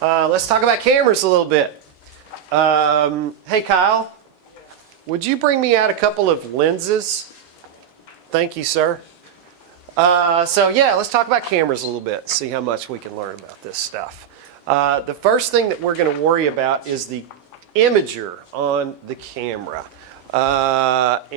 Let's talk about cameras a little bit. Hey Kyle, would you bring me out a couple of lenses? Thank you, sir. So yeah, let's talk about cameras a little bit, see how much we can learn about this stuff. The first thing that we're going to worry about is the imager on the camera. Let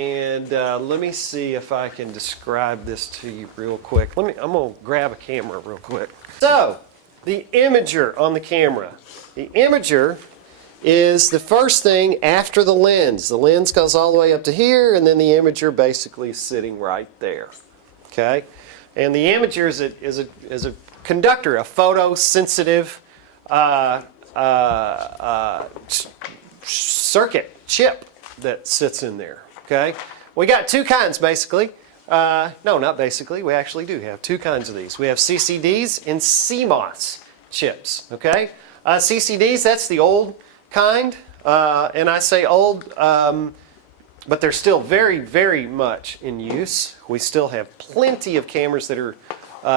me see if I can describe this to you real quick. I'm going to grab a camera real quick. So, the imager on the camera. The imager is the first thing after the lens. The lens goes all the way up to here, and then the imager basically is sitting right there. Okay? And the imager is a conductor, a photosensitive circuit chip that sits in there. Okay? We got two kinds basically. No, not basically. We actually do have two kinds of these. We have CCDs and CMOS chips. Okay? CCDs, that's the old kind. And I say old, but they're still very, very much in use. We still have plenty of cameras that are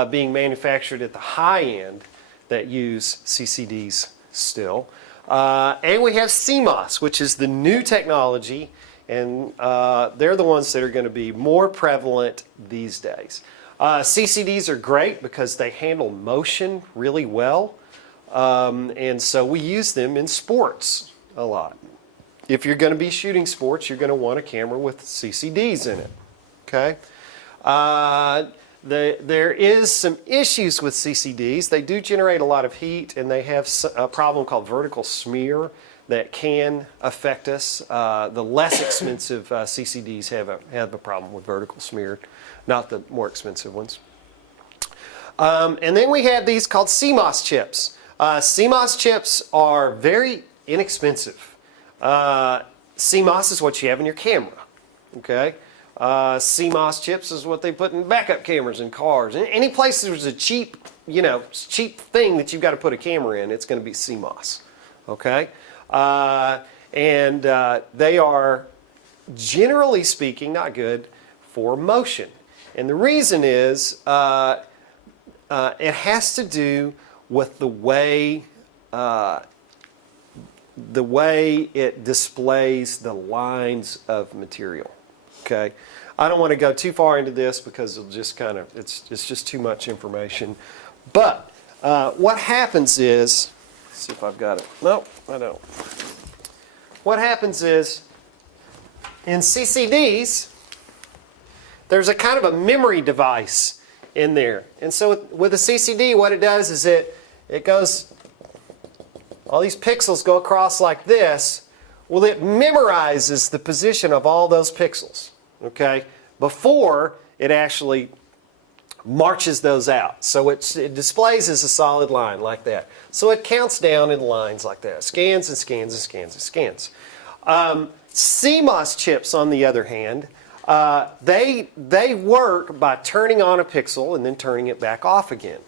being manufactured at the high end that use CCDs still. And we have CMOS, which is the new technology, and they're the ones that are going to be more prevalent these days. CCDs are great because they handle motion really well, and so we use them in sports a lot. If you're going to be shooting sports, you're going to want a camera with CCDs in it. Okay? There is some issues with CCDs. They do generate a lot of heat, and they have a problem called vertical smear that can affect us. The less expensive CCDs have a problem with vertical smear, not the more expensive ones. And then we have these called CMOS chips. CMOS chips are very inexpensive. CMOS is what you have in your camera. Okay? CMOS chips is what they put in backup cameras in cars. Any place there's a cheap thing that you've got to put a camera in, it's going to be CMOS. Okay? They are, generally speaking, not good for motion. And the reason is it has to do with the way it displays the lines of material. Okay, I don't want to go too far into this because it'll just it's just too much information. But what happens is, let's see if I've got it. No, I don't. What happens is, in CCDs, there's a kind of a memory device in there. And so with a CCD, what it does is it goes, all these pixels go across like this. Well, it memorizes the position of all those pixels, okay, before it actually marches those out. So it displays as a solid line like that. So it counts down in lines like that. Scans and scans and scans and scans. CMOS chips, on the other hand, they work by turning on a pixel and then turning it back off again.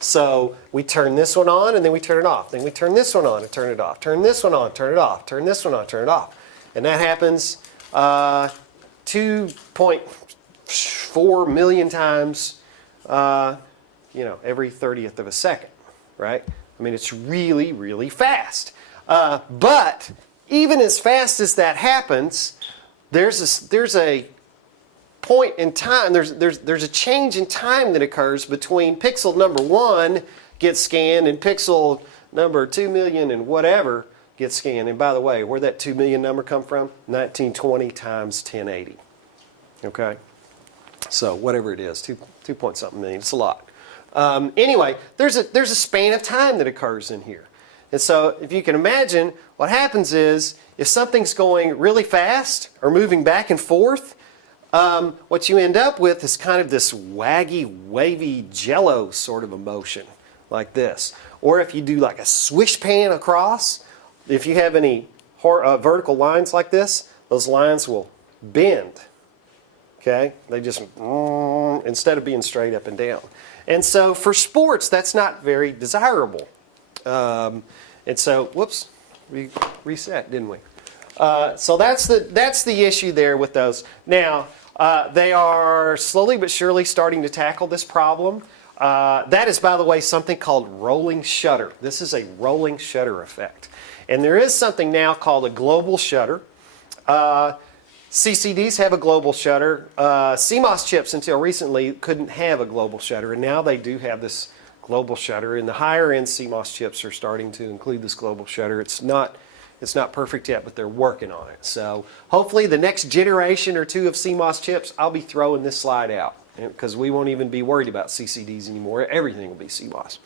So we turn this one on and then we turn it off. Then we turn this one on and turn it off. Turn this one on, turn it off. Turn this one on, turn it off. And that happens 2.4 million times, every 30th of a second, right? I mean, it's really, really fast. But even as fast as that happens, there's a point in time, there's a change in time that occurs between pixel number 1 gets scanned and pixel number 2 million and whatever gets scanned. And by the way, where'd that 2 million number come from? 1920 times 1080. Okay? So whatever it is, 2 point something million, it's a lot. Anyway, there's a span of time that occurs in here. And so if you can imagine, what happens is, if something's going really fast or moving back and forth, what you end up with is kind of this waggy, wavy jello sort of a motion, like this. Or if you do like a swish pan across, if you have any vertical lines like this, those lines will bend. Okay? They just, instead of being straight up and down. And so for sports, that's not very desirable. And so, whoops, we reset, didn't we? So that's the issue there with those. Now, they are slowly but surely starting to tackle this problem. That is, by the way, something called rolling shutter. This is a rolling shutter effect. And there is something now called a global shutter. CCDs have a global shutter. CMOS chips until recently couldn't have a global shutter, and now they do have this global shutter, and the higher end CMOS chips are starting to include this global shutter. It's not perfect yet, but they're working on it. So hopefully the next generation or two of CMOS chips, I'll be throwing this slide out because we won't even be worried about CCDs anymore. Everything will be CMOS.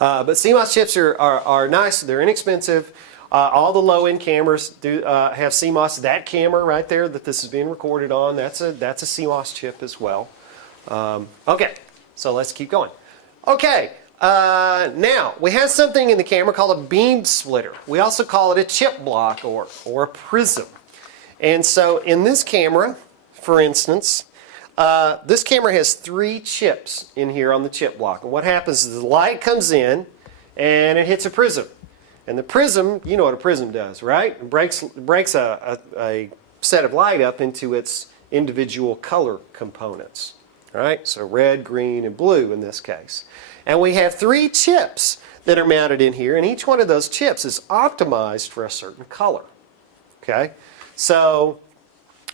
But CMOS chips are nice. They're inexpensive. All the low-end cameras do have CMOS. That camera right there that this is being recorded on, that's a CMOS chip as well. Okay, so let's keep going. Okay, now we have something in the camera called a beam splitter. We also call it a chip block or a prism. And so in this camera, for instance, this camera has 3 chips in here on the chip block. And what happens is the light comes in and it hits a prism. And the prism, you know what a prism does, right? It breaks a set of light up into its individual color components. Right? So red, green, and blue in this case. And we have 3 chips that are mounted in here, and each one of those chips is optimized for a certain color. Okay? So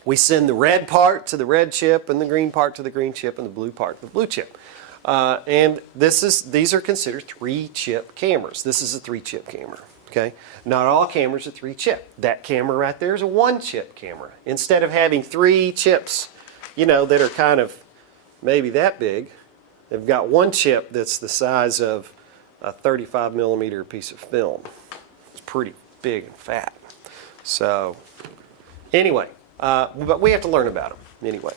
we send the red part to the red chip, and the green part to the green chip, and the blue part to the blue chip. And these are considered 3-chip cameras. This is a 3-chip camera. Okay? Not all cameras are 3-chip. That camera right there is a 1-chip camera. Instead of having 3 chips, you know, that are kind of maybe that big, they've got 1 chip that's the size of a 35 millimeter piece of film. It's pretty big and fat. So anyway, but we have to learn about them anyway.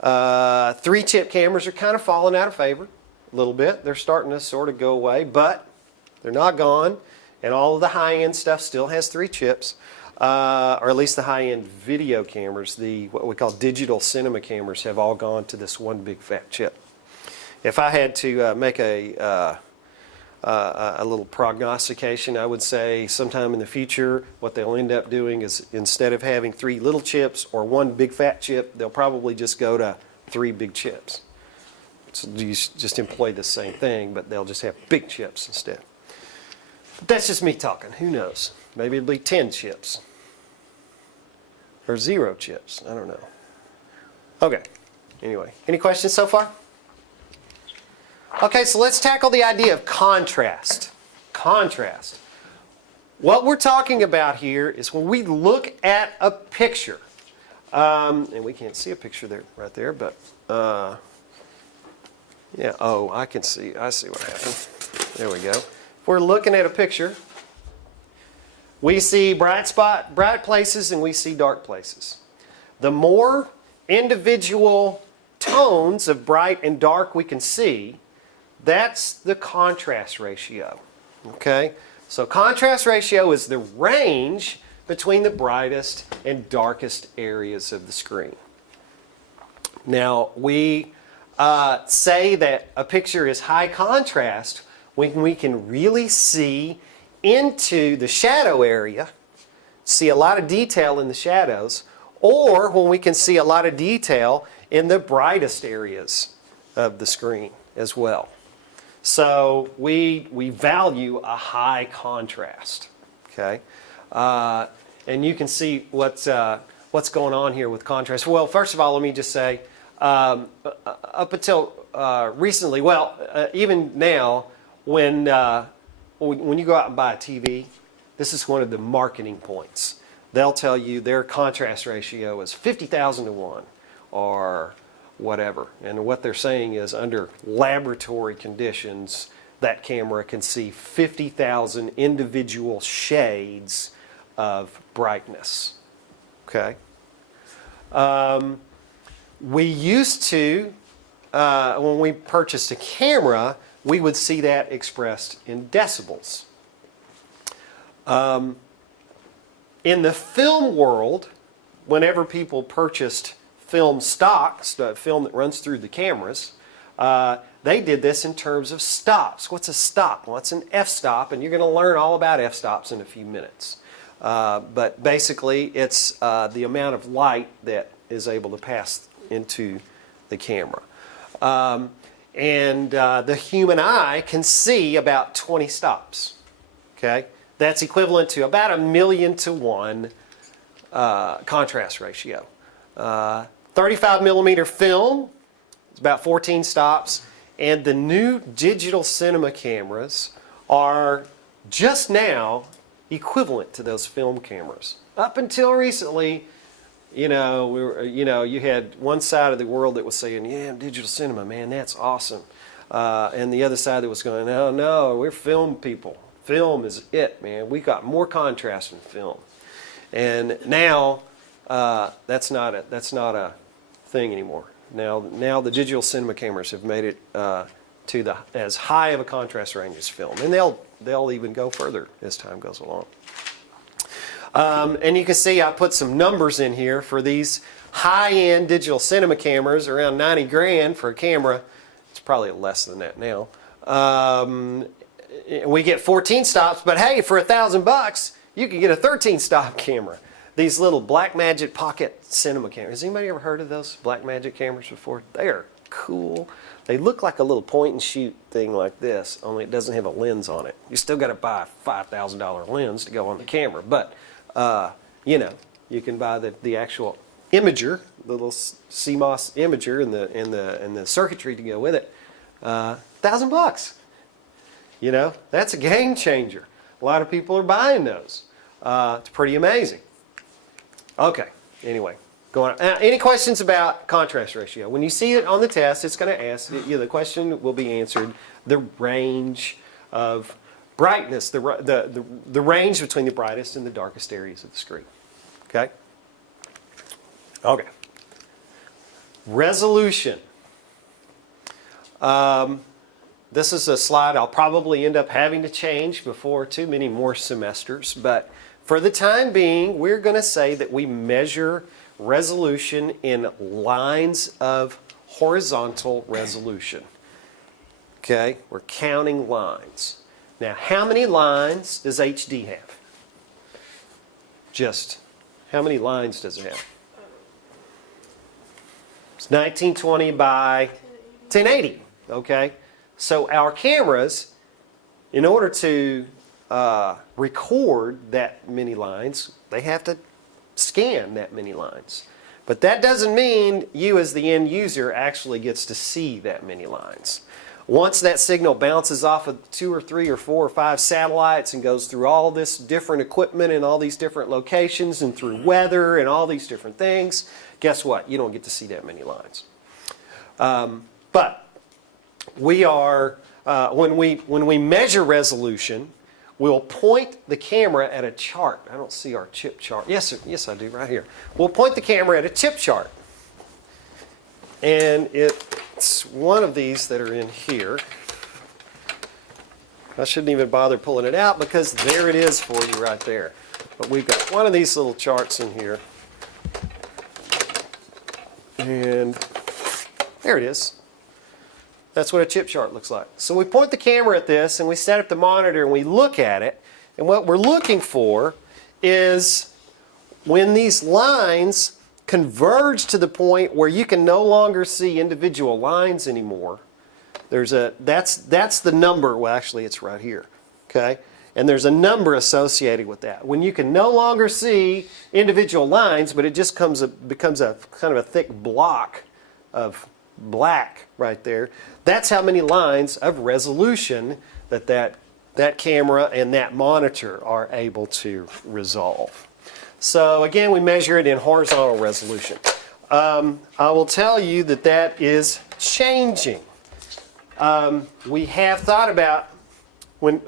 3-chip cameras are kind of falling out of favor a little bit. They're starting to sort of go away, but they're not gone. And all of the high-end stuff still has 3 chips. Or at least the high-end video cameras, what we call digital cinema cameras, have all gone to this one big fat chip. If I had to make a little prognostication, I would say sometime in the future what they'll end up doing is instead of having 3 little chips or 1 big fat chip, they'll probably just go to 3 big chips. So you just employ the same thing, but they'll just have big chips instead. But that's just me talking. Who knows? Maybe it'll be 10 chips. Or 0 chips. I don't know. Okay. Anyway, any questions so far? Okay, so let's tackle the idea of contrast. Contrast. What we're talking about here is when we look at a picture, and we can't see a picture there, right there, but yeah, oh, I see what happened. There we go. If we're looking at a picture, we see bright places and we see dark places. The more individual tones of bright and dark we can see, that's the contrast ratio. Okay? So contrast ratio is the range between the brightest and darkest areas of the screen. Now, we say that a picture is high contrast when we can really see into the shadow area, see a lot of detail in the shadows, or when we can see a lot of detail in the brightest areas of the screen as well. So we value a high contrast. Okay, and you can see what's going on here with contrast. Well, first of all, let me just say, up until recently, even now, when you go out and buy a TV, this is one of the marketing points. They'll tell you their contrast ratio is 50,000 to 1 or whatever. And what they're saying is under laboratory conditions, that camera can see 50,000 individual shades of brightness. Okay? We used to, when we purchased a camera, we would see that expressed in decibels. In the film world, whenever people purchased film stocks, the film that runs through the cameras, they did this in terms of stops. What's a stop? Well, it's an f-stop, and you're going to learn all about f-stops in a few minutes. But basically, it's the amount of light that is able to pass into the camera. And the human eye can see about 20 stops. Okay? That's equivalent to about 1,000,000 to 1 contrast ratio. 35 millimeter film is about 14 stops. And the new digital cinema cameras are just now equivalent to those film cameras. Up until recently, you had one side of the world that was saying, yeah, digital cinema, man, that's awesome. And the other side that was going, no, we're film people. Film is it, man. We got more contrast in film. And now that's not a thing anymore. Now the digital cinema cameras have made it to as high of a contrast range as film, and they'll even go further as time goes along. And you can see I put some numbers in here for these high-end digital cinema cameras, around 90 grand for a camera. It's probably less than that now. We get 14 stops, but hey, for $1,000, you can get a 13-stop camera. These little Blackmagic pocket cinema cameras. Has anybody ever heard of those Blackmagic cameras before? They are cool. They look like a little point-and-shoot thing like this, only it doesn't have a lens on it. You still got to buy a $5,000 lens to go on the camera, but you can buy the actual imager, the little CMOS imager and the circuitry to go with it. $1,000. That's a game changer. A lot of people are buying those. It's pretty amazing. Okay, anyway, going on. Any questions about contrast ratio? When you see it on the test, it's going to ask, the question will be answered, the range of brightness, the range between the brightest and the darkest areas of the screen. Okay? Okay. Resolution. This is a slide I'll probably end up having to change before too many more semesters, but for the time being, we're going to say that we measure resolution in lines of horizontal resolution. Okay? We're counting lines. Now, how many lines does HD have? Just how many lines does it have? It's 1920 by 1080. Okay? So our cameras, in order to record that many lines, they have to scan that many lines. But that doesn't mean you as the end user actually gets to see that many lines. Once that signal bounces off of 2 or 3 or 4 or 5 satellites and goes through all this different equipment in all these different locations and through weather and all these different things, guess what? You don't get to see that many lines. But we are, when we measure resolution, we'll point the camera at a chart. I don't see our chip chart. Yes, I do, right here. We'll point the camera at a chip chart. And it's one of these that are in here. I shouldn't even bother pulling it out because there it is for you right there. But we've got one of these little charts in here. And there it is. That's what a chip chart looks like. So we point the camera at this and we set up the monitor and we look at it. And what we're looking for is when these lines converge to the point where you can no longer see individual lines anymore. That's the number. Well, actually, it's right here. Okay? And there's a number associated with that. When you can no longer see individual lines, but it just becomes a kind of a thick block of black right there, that's how many lines of resolution that camera and that monitor are able to resolve. So again, we measure it in horizontal resolution. I will tell you that is changing. We have thought about when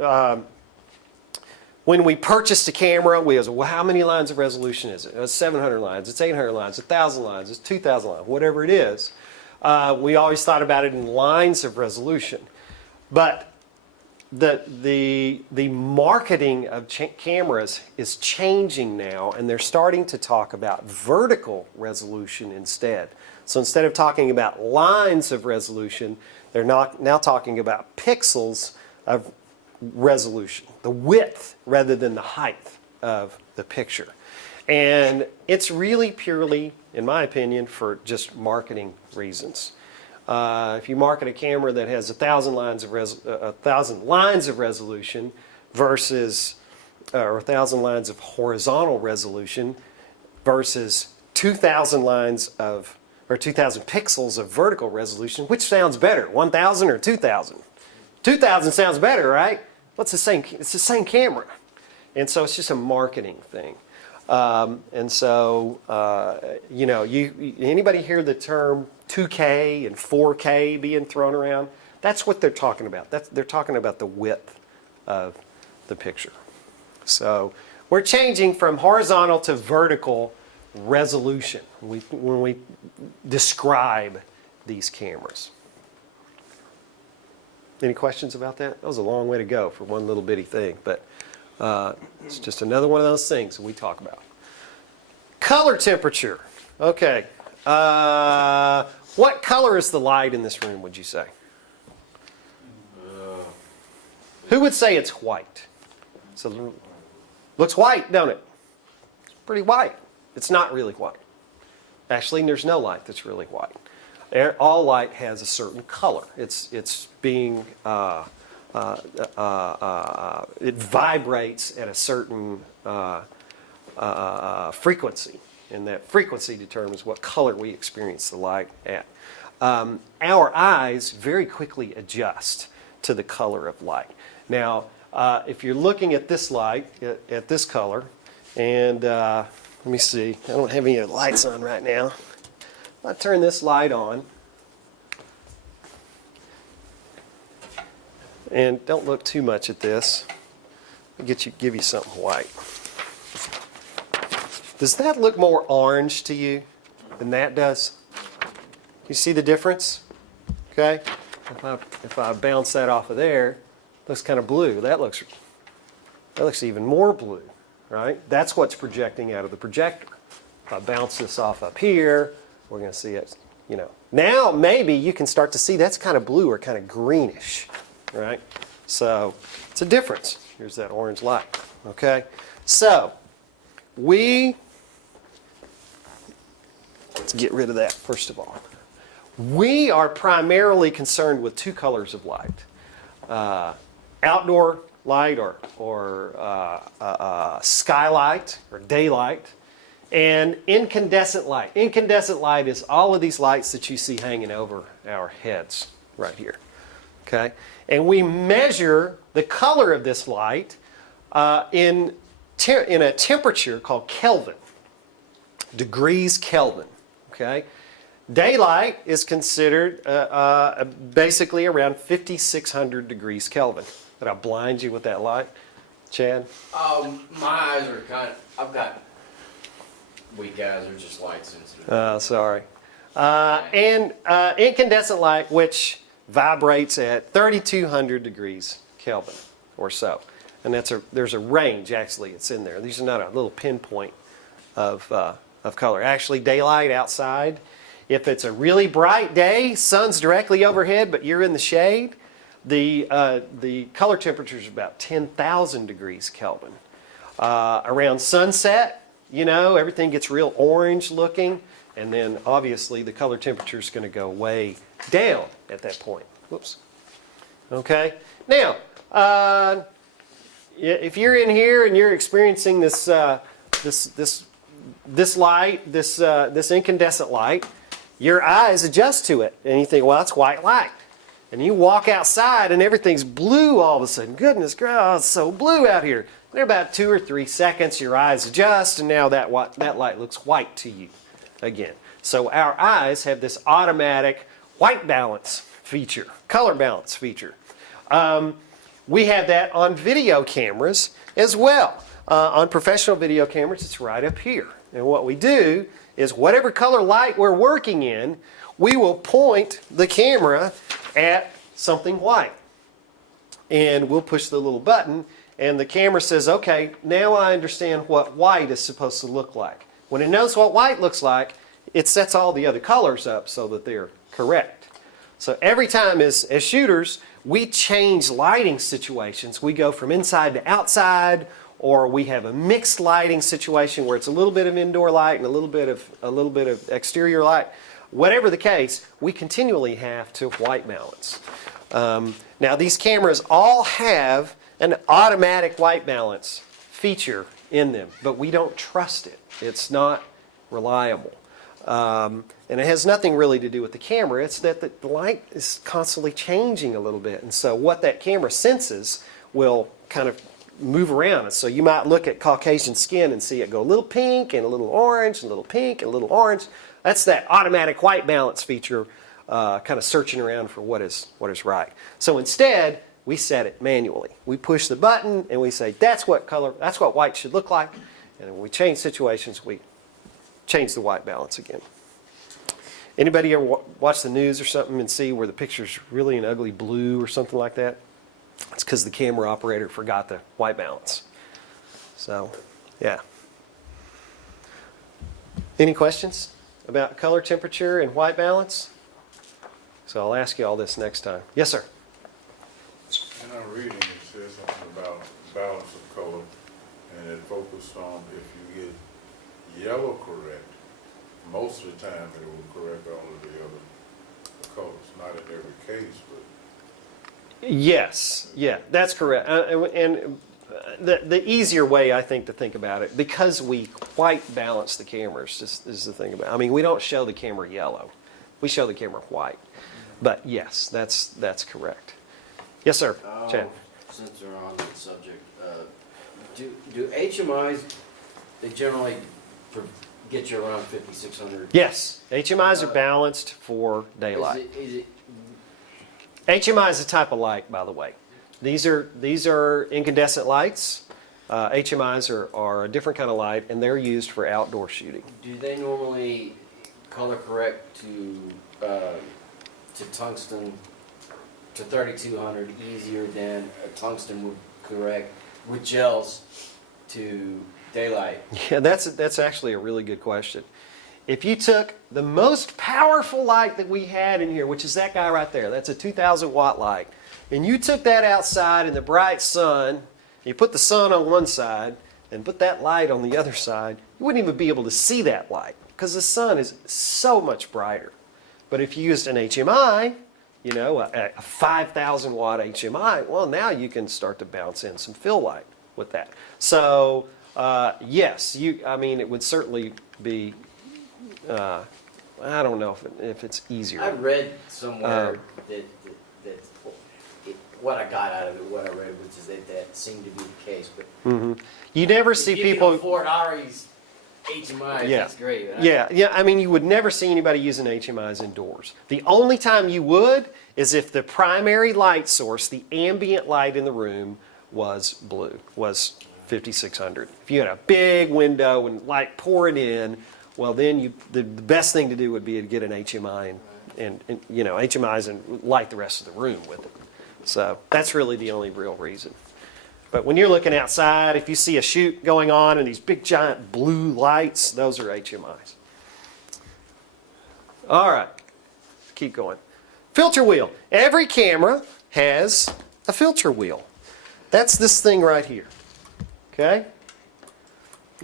we purchased a camera, we was, well, how many lines of resolution is it? It's 700 lines, it's 800 lines, 1,000 lines, it's 2,000 lines, whatever it is. We always thought about it in lines of resolution. But the marketing of cameras is changing now, and they're starting to talk about vertical resolution instead. So instead of talking about lines of resolution, they're now talking about pixels of resolution, the width rather than the height of the picture. And it's really purely, in my opinion, for just marketing reasons. If you market a camera that has 1,000 lines of 1,000 lines of resolution versus or 1,000 lines of horizontal resolution versus 2,000 lines of or 2,000 pixels of vertical resolution, which sounds better, 1,000 or 2,000? 2,000 sounds better, right? Well, it's the same camera, and so it's just a marketing thing. And so you know, anybody hear the term 2K and 4K being thrown around? That's what they're talking about. They're talking about the width of the picture. So we're changing from horizontal to vertical resolution when we describe these cameras. Any questions about that? That was a long way to go for one little bitty thing, but it's just another one of those things that we talk about. Color temperature. Okay. What color is the light in this room, would you say? Who would say it's white? So, looks white, don't it? It's pretty white. It's not really white. Actually, there's no light that's really white. All light has a certain color. It's being it vibrates at a certain frequency, and that frequency determines what color we experience the light at. Our eyes very quickly adjust to the color of light. Now, if you're looking at this light, at this color, and let me see, I don't have any lights on right now. If I turn this light on, and don't look too much at this, I'll give you something white. Does that look more orange to you than that does? You see the difference? Okay? If I bounce that off of there, it looks kind of blue. That looks even more blue, right? That's what's projecting out of the projector. If I bounce this off up here, we're going to see it, you know. Now maybe you can start to see that's kind of blue or kind of greenish, right? So it's a difference. Here's that orange light, okay? So let's get rid of that first of all. We are primarily concerned with two colors of light. Outdoor light or skylight or daylight, and incandescent light. Incandescent light is all of these lights that you see hanging over our heads right here. Okay? And we measure the color of this light in a temperature called Kelvin, degrees Kelvin. Okay? Daylight is considered basically around 5,600 degrees Kelvin. Did I blind you with that light, Chad? My eyes are I've got weak eyes, they're just light sensitive. Sorry. And incandescent light, which vibrates at 3,200 degrees Kelvin or so. And there's a range, actually, it's in there. These are not a little pinpoint of color. Actually, daylight outside, if it's a really bright day, sun's directly overhead, but you're in the shade, the color temperature is about 10,000 degrees Kelvin. Around sunset, you know, everything gets real orange looking, and then obviously the color temperature is going to go way down at that point. Whoops. Okay. Now, if you're in here and you're experiencing this light, this incandescent light, your eyes adjust to it, and you think, well, it's white light. And you walk outside, and everything's blue all of a sudden. Goodness gracious, it's so blue out here. In about 2 or 3 seconds, your eyes adjust, and now that light looks white to you again. So our eyes have this automatic white balance feature, color balance feature. We have that on video cameras as well. On professional video cameras, it's right up here. And what we do is whatever color light we're working in, we will point the camera at something white. And we'll push the little button, and the camera says, okay, now I understand what white is supposed to look like. When it knows what white looks like, it sets all the other colors up so that they're correct. So every time as shooters, we change lighting situations. We go from inside to outside, or we have a mixed lighting situation where it's a little bit of indoor light and a little bit of exterior light. whatever the case, we continually have to white balance. Now these cameras all have an automatic white balance feature in them, but we don't trust it. It's not reliable. And it has nothing really to do with the camera. It's that the light is constantly changing a little bit. And so what that camera senses will kind of move around. And so you might look at Caucasian skin and see it go a little pink and a little orange, and a little pink and a little orange. That's that automatic white balance feature kind of searching around for what is right. So instead, we set it manually. We push the button and we say, that's what color, that's what white should look like. And when we change situations, we change the white balance again. Anybody ever watch the news or something and see where the picture's really an ugly blue or something like that? It's because the camera operator forgot the white balance. So, yeah. Any questions about color temperature and white balance? So I'll ask you all this next time. Yes, sir. In our reading, it says something about balance of color, and it focused on if you get yellow correct, most of the time it will correct all of the other colors. Not in every case, but. Yes, yeah, that's correct. And the easier way, I think, to think about it, because we white balance the cameras, is the thing about it. I mean, we don't show the camera yellow. We show the camera white. But yes, that's correct. Yes, sir. Chad. Since we're on that subject, do HMIs, they generally get you around 5,600? Yes, HMIs are balanced for daylight. Is it HMI is a type of light, by the way. These are incandescent lights. HMIs are a different kind of light, and they're used for outdoor shooting. Do they normally color correct to tungsten to 3200 easier than a tungsten would correct with gels to daylight? Yeah, that's actually a really good question. If you took the most powerful light that we had in here, which is that guy right there, that's a 2,000 watt light, and you took that outside in the bright sun, you put the sun on one side and put that light on the other side, you wouldn't even be able to see that light because the sun is so much brighter. But if you used an HMI, you know, a 5,000 watt HMI, well, now you can start to bounce in some fill light with that. So, yes, I mean, it would certainly be, I don't know if it's easier. I read somewhere that what I got out of it, what I read, which is that seemed to be the case. But you never if see you people. can afford Ari's HMIs, Yeah. that's great. Yeah. I mean, you would never see anybody using HMIs indoors. The only time you would is if the primary light source, the ambient light in the room, was blue, was 5,600. If you had a big window and light pouring in, well, then the best thing to do would be to get an HMI and you know, HMIs and light the rest of the room with it. So that's really the only real reason. But when you're looking outside, if you see a shoot going on and these big giant blue lights, those are HMIs. All right, keep going. Filter wheel. Every camera has a filter wheel. That's this thing right here. Okay?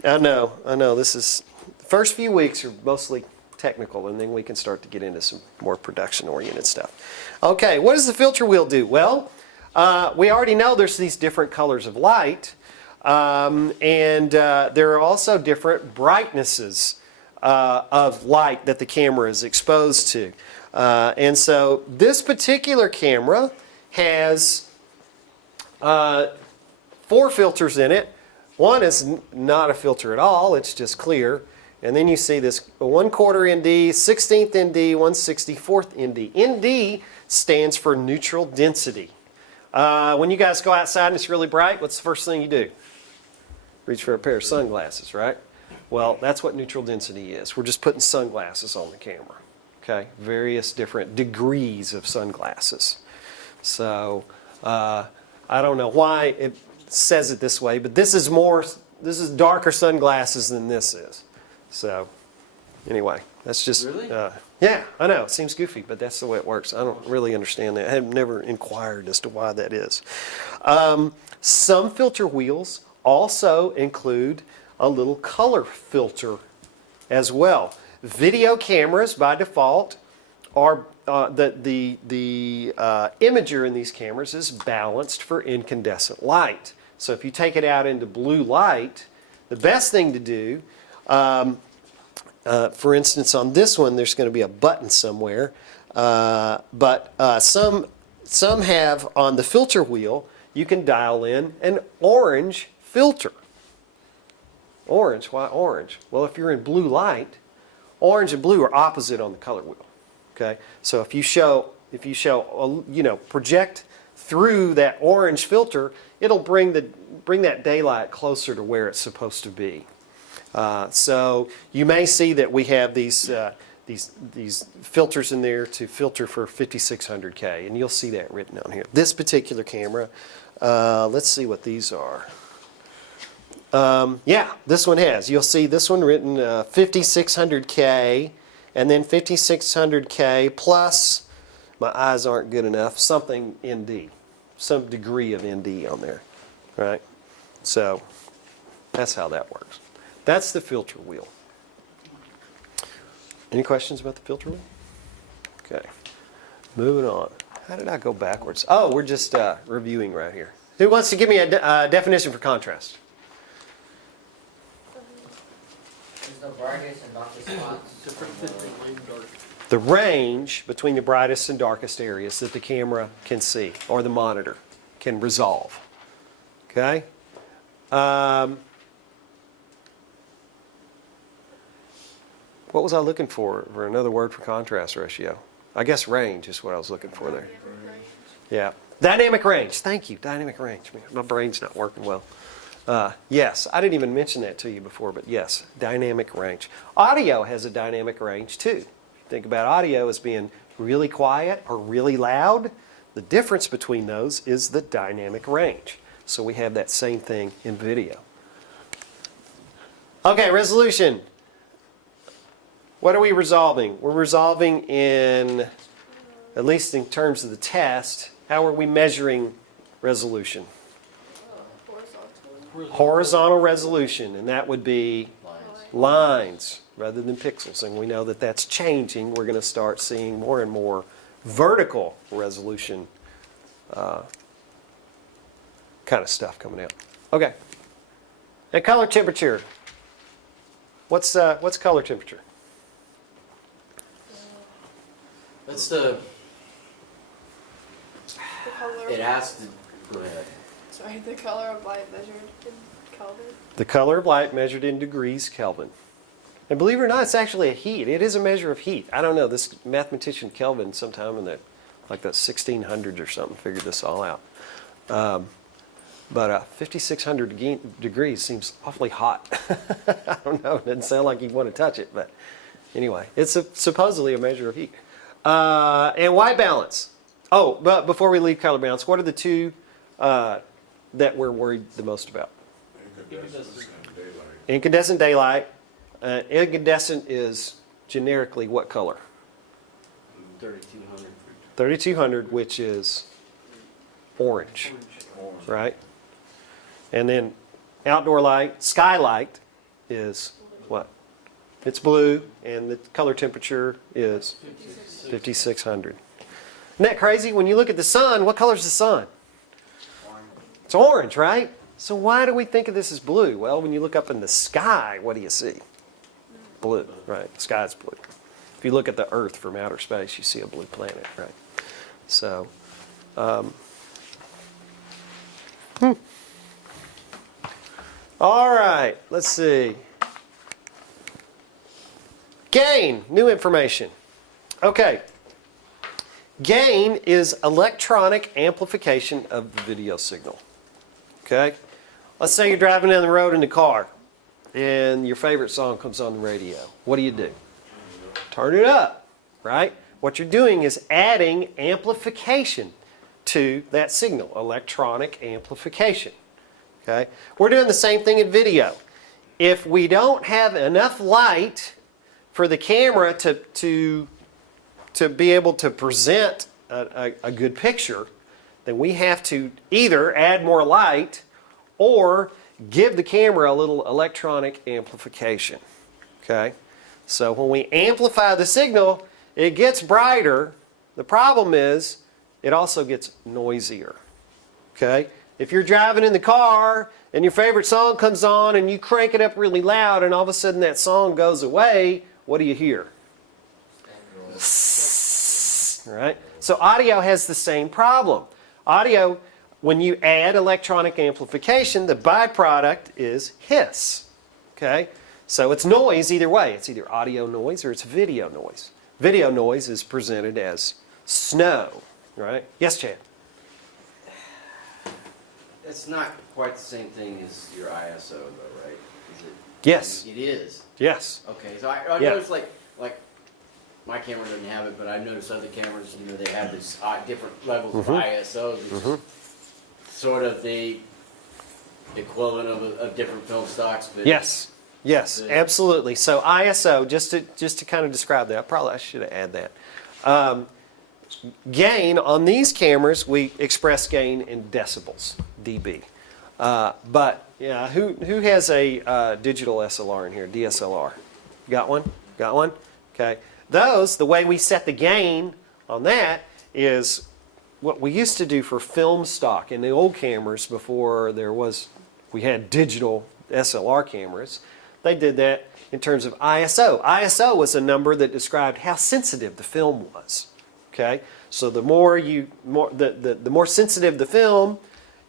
I know, this is, the first few weeks are mostly technical, and then we can start to get into some more production-oriented stuff. Okay, what does the filter wheel do? Well, we already know there's these different colors of light, and there are also different brightnesses of light that the camera is exposed to. And so this particular camera has 4 filters in it. One is not a filter at all, it's just clear. And then you see this 1/4 ND, 16th ND, 1/64th ND. ND stands for neutral density. When you guys go outside and it's really bright, what's the first thing you do? Reach for a pair of sunglasses, right? Well, that's what neutral density is. We're just putting sunglasses on the camera. Okay, various different degrees of sunglasses. So I don't know why it says it this way, but this is darker sunglasses than this is. So anyway, that's just Really? Yeah, I know it seems goofy, but that's the way it works. I don't really understand that. I have never inquired as to why that is. Some filter wheels also include a little color filter as well. video cameras by default are the imager in these cameras is balanced for incandescent light. So if you take it out into blue light, the best thing to do, for instance, on this one, there's going to be a button somewhere, but some have on the filter wheel, you can dial in an orange filter. Orange, why orange? Well, if you're in blue light, orange and blue are opposite on the color wheel. Okay, so if you show, project through that orange filter, it'll bring that daylight closer to where it's supposed to be. So you may see that we have these filters in there to filter for 5600K, and you'll see that written on here. This particular camera, let's see what these are. Yeah, this one has. You'll see this one written 5600K, and then 5600K plus, my eyes aren't good enough, something ND, some degree of ND on there, right? So that's how that works. That's the filter wheel. Any questions about the filter wheel? Okay, moving on. How did I go backwards? Oh, we're just reviewing right here. Who wants to give me a definition for contrast? The brightest and darkest spots. The range between the brightest and darkest areas that the camera can see or the monitor can resolve. Okay? What was I looking for another word for contrast ratio? I guess range is what I was looking for there. Yeah. Dynamic range. Thank you. Dynamic range. My brain's not working well. Yes, I didn't even mention that to you before, but yes, dynamic range. Audio has a dynamic range too. Think about audio as being really quiet or really loud. The difference between those is the dynamic range. So we have that same thing in video. Okay, resolution. What are we resolving? We're resolving in, at least in terms of the test, how are we measuring resolution? Horizontal resolution, and that would be lines rather than pixels. And we know that that's changing. We're going to start seeing more and more vertical resolution kind of stuff coming out. Okay. And color temperature. What's color temperature? That's The color. it has to, go ahead. Sorry, the color of light measured in Kelvin. The color of light measured in degrees Kelvin. And believe it or not, it's actually a heat. It is a measure of heat. I don't know, this mathematician Kelvin sometime in the 1600s or something figured this all out. But 5,600 degrees seems awfully hot. I don't know, it doesn't sound like you'd want to touch it, but anyway, it's supposedly a measure of heat. And white balance. Oh, but before we leave color balance, what are the two that we're worried the most about? Incandescent daylight. Incandescent is generically what color? 3200. 3200, which is orange, right? And then outdoor light, skylight is what? It's blue, and the color temperature is 5,600. Isn't that crazy? When you look at the sun, what color is the sun? It's orange, right? So why do we think of this as blue? Well, when you look up in the sky, what do you see? Blue, right? The sky's blue. If you look at the Earth from outer space, you see a blue planet, right? So, all right, let's see. Gain, new information. Okay. Gain is electronic amplification of the video signal. Okay? Let's say you're driving down the road in the car and your favorite song comes on the radio. What do? Turn it up, right? What you're doing is adding amplification to that signal, electronic amplification. Okay? We're doing the same thing in video. If we don't have enough light for the camera to be able to present a good picture, then we have to either add more light or give the camera a little electronic amplification. Okay? So when we amplify the signal, it gets brighter. The problem is it also gets noisier. Okay? If you're driving in the car and your favorite song comes on and you crank it up really loud and all of a sudden that song goes away, what do you hear? Right? So audio has the same problem. Audio, when you add electronic amplification, the byproduct is hiss. Okay? So it's noise either way. It's either audio noise or it's video noise. Video noise is presented as snow. Right? Yes, Chad? It's not quite the same thing as your ISO, though, right? Is it? Yes. It is. Yes. Okay, so I Yeah. noticed like my camera doesn't have it, but I noticed other cameras, they have this different levels of ISOs, which is sort of the equivalent of different film stocks. But Yes. Yes, the- absolutely. So ISO, just to kind of describe that, I should have added that. Gain, on these cameras, we express gain in decibels, dB. But, yeah, who has a digital SLR in here, DSLR? Got one? Got one? Okay. Those, the way we set the gain on that is what we used to do for film stock in the old cameras before we had digital SLR cameras. They did that in terms of ISO. ISO was a number that described how sensitive the film was. Okay, so the more sensitive the film,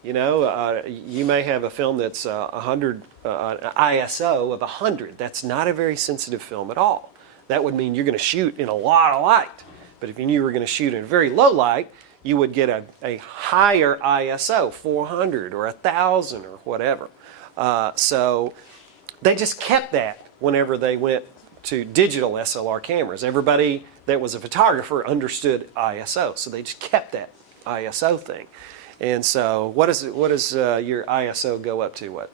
you may have a film that's 100, an ISO of 100. That's not a very sensitive film at all. That would mean you're going to shoot in a lot of light. But if you knew you were going to shoot in very low light, you would get a higher ISO, 400 or 1,000 or whatever. So they just kept that whenever they went to digital SLR cameras. Everybody that was a photographer understood ISO, so they just kept that ISO thing. And so what does your ISO go up to? What,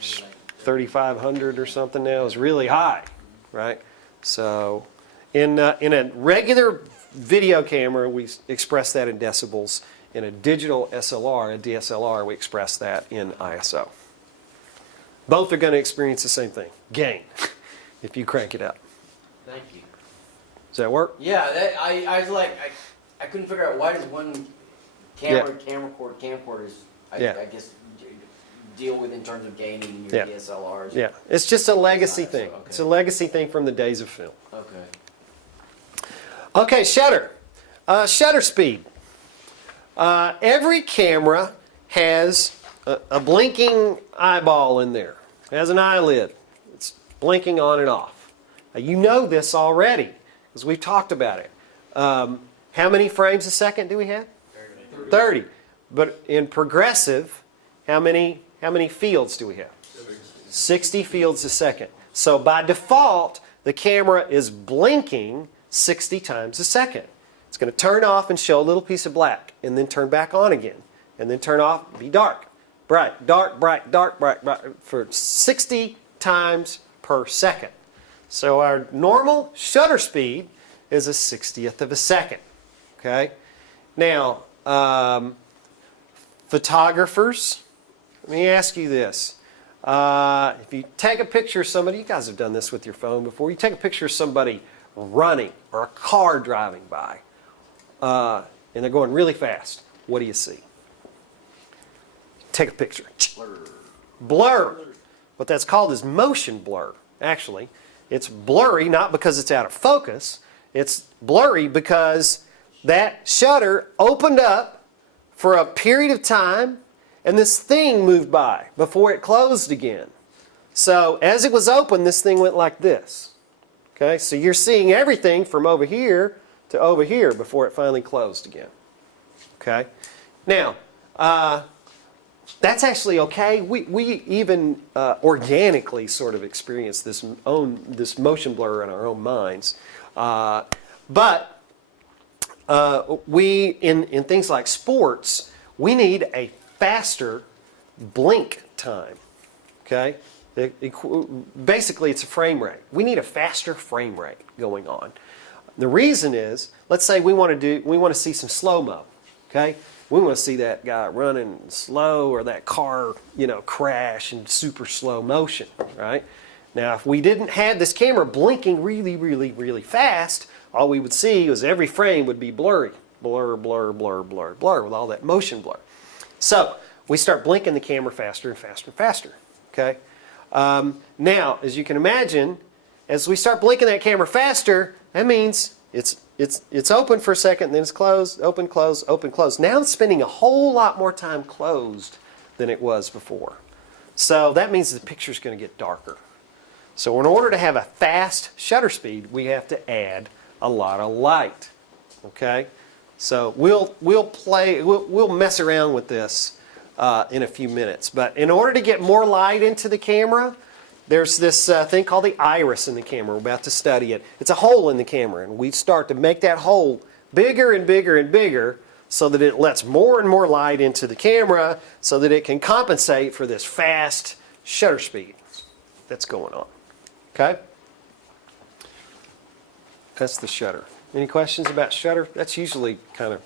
3,500 or something now? Is really high, right? So in a regular video camera, we express that in decibels. In a digital SLR, a DSLR, we express that in ISO. Both are going to experience the same thing, gain, if you crank it up. Thank you. Does that work? Yeah, I was like, I couldn't figure out why does one camcorder, I guess, deal with in terms of gaining in your DSLRs. Yeah, it's just a legacy ISO, thing. okay. It's a legacy thing from the days of film. Okay. Okay, shutter. Shutter speed. Every camera has a blinking eyeball in there. It has an eyelid. It's blinking on and off. Now, you know this already because we've talked about it. How many frames a second do we have? 30. But in progressive, how many fields do we have? 60 fields a second. So by default, the camera is blinking 60 times a second. It's going to turn off and show a little piece of black, and then turn back on again, and then turn off, be dark, bright, dark, bright, dark, bright, bright, for 60 times per second. So our normal shutter speed is a 60th of a second. Okay? Now, photographers, let me ask you this. If you take a picture of somebody, you guys have done this with your phone before, you take a picture of somebody running or a car driving by, and they're going really fast, what do you see? Take a picture. Blur. Blur. What that's called is motion blur, actually. It's blurry not because it's out of focus. It's blurry because that shutter opened up for a period of time and this thing moved by before it closed again. So as it was open, this thing went like this. Okay, so you're seeing everything from over here to over here before it finally closed again. Okay, now that's actually okay. We even organically sort of experience this motion blur in our own minds, but we in things like sports, we need a faster blink time. Okay. Basically, it's a frame rate. We need a faster frame rate going on. The reason is, let's say we want to see some slow-mo, okay? We want to see that guy running slow or that car, crash in super slow motion, right? Now, if we didn't have this camera blinking really, really, really fast, all we would see was every frame would be blurry. Blur, blur, blur, blur, blur, with all that motion blur. So, we start blinking the camera faster and faster and faster, okay? Now, as you can imagine, as we start blinking that camera faster, that means it's open for a second, then it's closed, open, close, open, close. Now it's spending a whole lot more time closed than it was before. So that means the picture's going to get darker. So in order to have a fast shutter speed, we have to add a lot of light. Okay? So we'll mess around with this in a few minutes. But in order to get more light into the camera, there's this thing called the iris in the camera. We're about to study it. It's a hole in the camera, and we start to make that hole bigger and bigger and bigger so that it lets more and more light into the camera so that it can compensate for this fast shutter speed that's going on. Okay? That's the shutter. Any questions about shutter? That's usually kind of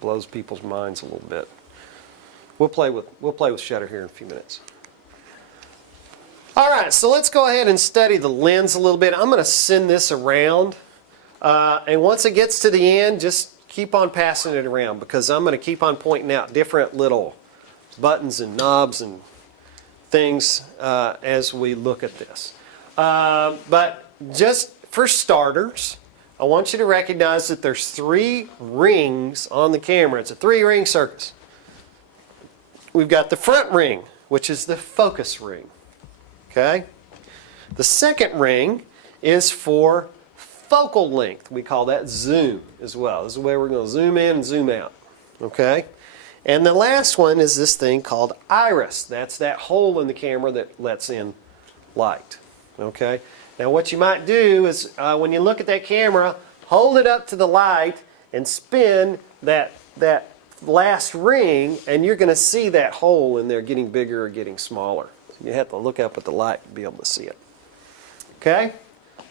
blows people's minds a little bit. We'll play with shutter here in a few minutes. All right, so let's go ahead and study the lens a little bit. I'm going to send this around, and once it gets to the end, just keep on passing it around because I'm going to keep on pointing out different little buttons and knobs and things as we look at this. But just for starters, I want you to recognize that there's 3 rings on the camera. It's a 3-ring circus. We've got the front ring, which is the focus ring. Okay? The second ring is for focal length. We call that zoom as well. This is the way we're going to zoom in and zoom out. Okay? And the last one is this thing called iris. That's that hole in the camera that lets in light. Okay? Now what you might do is when you look at that camera, hold it up to the light and spin that last ring, and you're going to see that hole in there getting bigger or getting smaller. You have to look up at the light to be able to see it. Okay?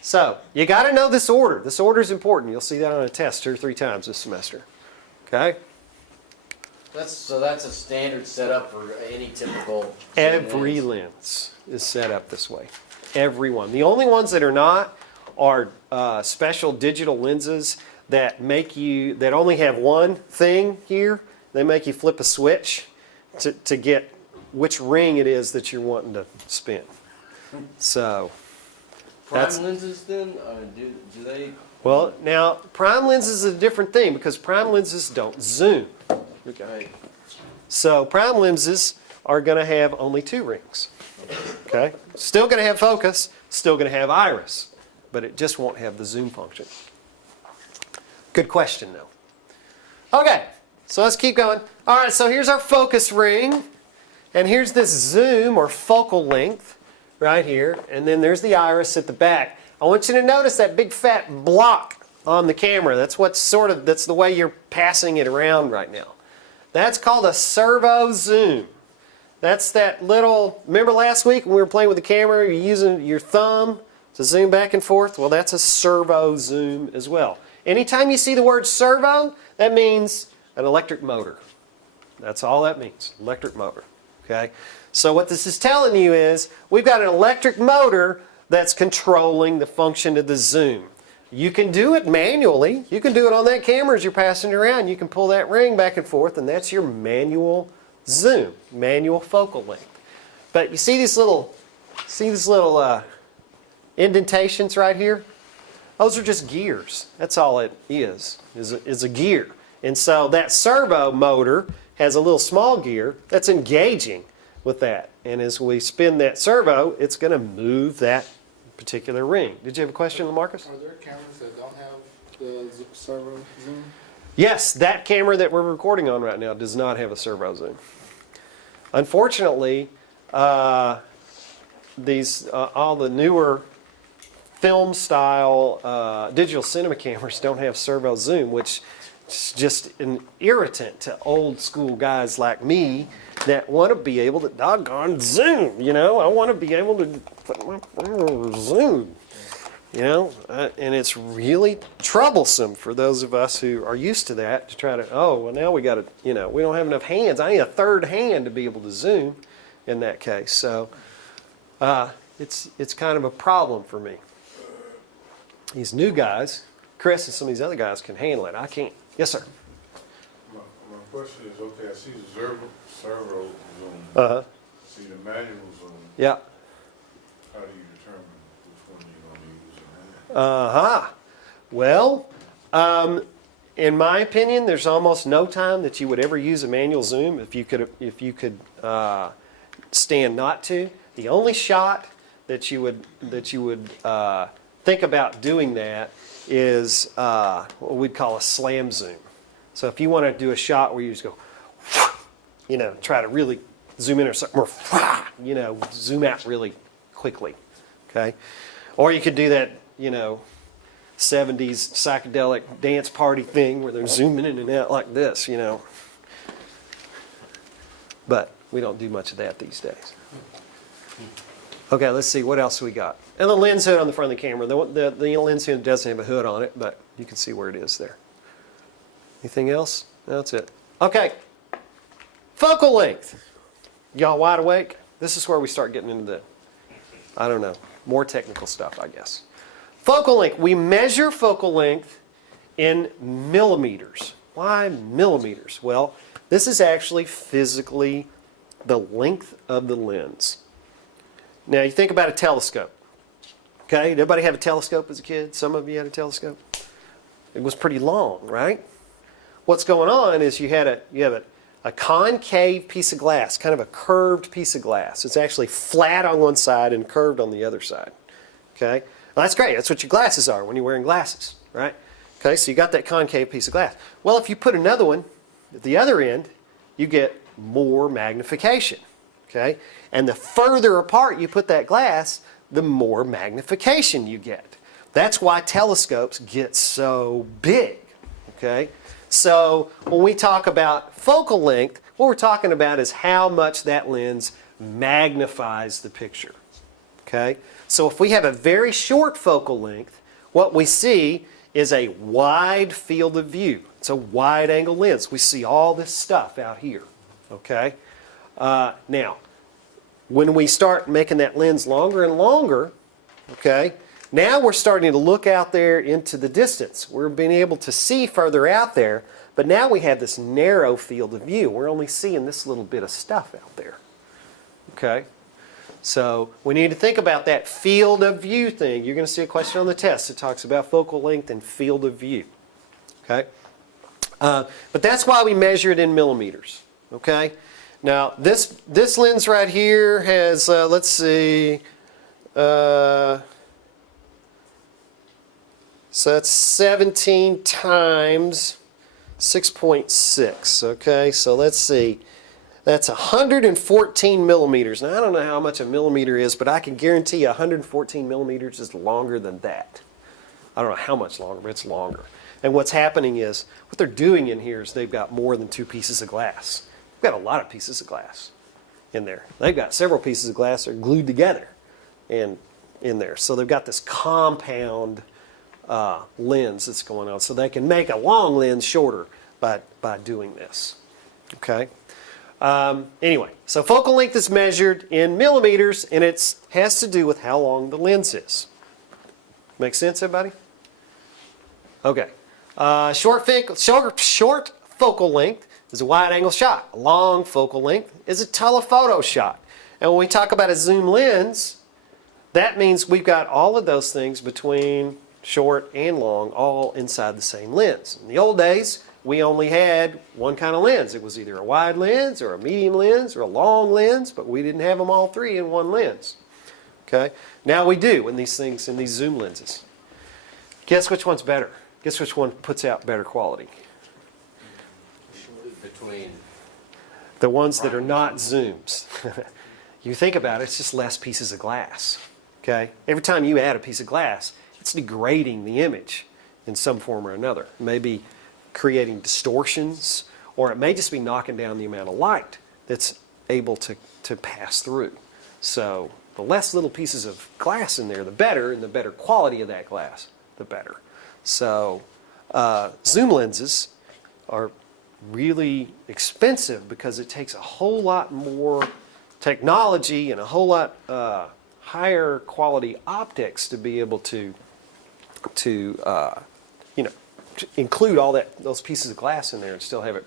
So, you got to know this order. This order is important. You'll see that on a test 2 or 3 times this semester. Okay? So that's a standard setup for any typical. Every lens is set up this way. Every one. The only ones that are not are special digital lenses that only have one thing here. They make you flip a switch to get which ring it is that you're wanting to spin. So, Prime lenses then, do they? Well, now prime lenses is a different thing because prime lenses don't zoom. Okay. So prime lenses are going to have only 2 rings. Okay? Still going to have focus, still going to have iris, but it just won't have the zoom function. Good question, though. Okay, so let's keep going. All right, so here's our focus ring, and here's this zoom or focal length right here, and then there's the iris at the back. I want you to notice that big fat block on the camera. That's the way you're passing it around right now. That's called a servo zoom. That's that little, remember last week when we were playing with the camera, you're using your thumb to zoom back and forth? Well, that's a servo zoom as well. Anytime you see the word servo, that means an electric motor. That's all that means, electric motor. Okay? So what this is telling you is we've got an electric motor that's controlling the function of the zoom. You can do it manually. You can do it on that camera as you're passing it around. You can pull that ring back and forth, and that's your manual zoom, manual focal length. But you see these little indentations right here? Those are just gears. That's all it is a gear. And so that servo motor has a little small gear that's engaging with that. And as we spin that servo, it's going to move that particular ring. Did you have a question, Lamarcus? Are there cameras that don't have the servo zoom? Yes, that camera that we're recording on right now does not have a servo zoom. Unfortunately, all the newer film style digital cinema cameras don't have servo zoom, which is just an irritant to old school guys like me that want to be able to doggone zoom. You know, I want to be able to put my zoom. You know, and it's really troublesome for those of us who are used to that to try to, now we got to, we don't have enough hands. I need a third hand to be able to zoom in that case. So it's kind of a problem for me. These new guys, Chris and some of these other guys can handle it. I can't. Yes, sir. My question is, okay, I see the servo zoom, Uh-huh. I see the manual zoom, Yeah. how do you determine which one you're gonna use in that? Uh-huh. Well, in my opinion, there's almost no time that you would ever use a manual zoom if you could stand not to. The only shot that you would think about doing that is what we'd call a slam zoom. So if you want to do a shot where you just go, try to really zoom in or something, or zoom out really quickly, okay? Or you could do that, 70s psychedelic dance party thing where they're zooming in and out like this, But we don't do much of that these days. Okay, let's see, what else we got? And the lens hood on the front of the camera. The lens hood doesn't have a hood on it, but you can see where it is there. Anything else? That's it. Okay, focal length. Y'all wide awake? This is where we start getting into more technical stuff, I guess. Focal length. We measure focal length in millimeters. Why millimeters? Well, this is actually physically the length of the lens. Now, you think about a telescope. Okay, did everybody have a telescope as a kid? Some of you had a telescope? It was pretty long, right? What's going on is you have a concave piece of glass, kind of a curved piece of glass. It's actually flat on one side and curved on the other side. Okay? Well, that's great. That's what your glasses are when you're wearing glasses, right? Okay, so you got that concave piece of glass. Well, if you put another one at the other end, you get more magnification. Okay? And the further apart you put that glass, the more magnification you get. That's why telescopes get so big. Okay? So when we talk about focal length, what we're talking about is how much that lens magnifies the picture. Okay? So if we have a very short focal length, what we see is a wide field of view. It's a wide angle lens. We see all this stuff out here. Okay? Now, when we start making that lens longer and longer, okay, now we're starting to look out there into the distance. We're being able to see further out there, but now we have this narrow field of view. We're only seeing this little bit of stuff out there. Okay? So we need to think about that field of view thing. You're going to see a question on the test that talks about focal length and field of view. Okay? But that's why we measure it in millimeters. Okay? Now, this lens right here has, let's see, so that's 17 times 6.6, okay? So let's see, that's 114 millimeters. Now, I don't know how much a millimeter is, but I can guarantee you 114 millimeters is longer than that. I don't know how much longer, but it's longer. And what's happening is, what they're doing in here is they've got more than 2 pieces of glass. They've got a lot of pieces of glass in there. They've got several pieces of glass that are glued together and in there. So they've got this compound lens that's going on. So they can make a long lens shorter by doing this. Okay? Anyway, so focal length is measured in millimeters, and it has to do with how long the lens is. Make sense, everybody? Okay. Short focal length is a wide-angle shot. A long focal length is a telephoto shot. And when we talk about a zoom lens, that means we've got all of those things between short and long all inside the same lens. In the old days, we only had one kind of lens. It was either a wide lens or a medium lens or a long lens, but we didn't have them all three in one lens. Okay? Now we do in these things, in these zoom lenses. Guess which one's better? Guess which one puts out better quality? Between The ones that are not zooms. You think about it, it's just less pieces of glass. Okay? Every time you add a piece of glass, it's degrading the image in some form or another. Maybe creating distortions, or it may just be knocking down the amount of light that's able to pass through. So the less little pieces of glass in there, the better, and the better quality of that glass, the better. So zoom lenses are really expensive because it takes a whole lot more technology and a whole lot higher quality optics to be able to you know, to include all those pieces of glass in there and still have it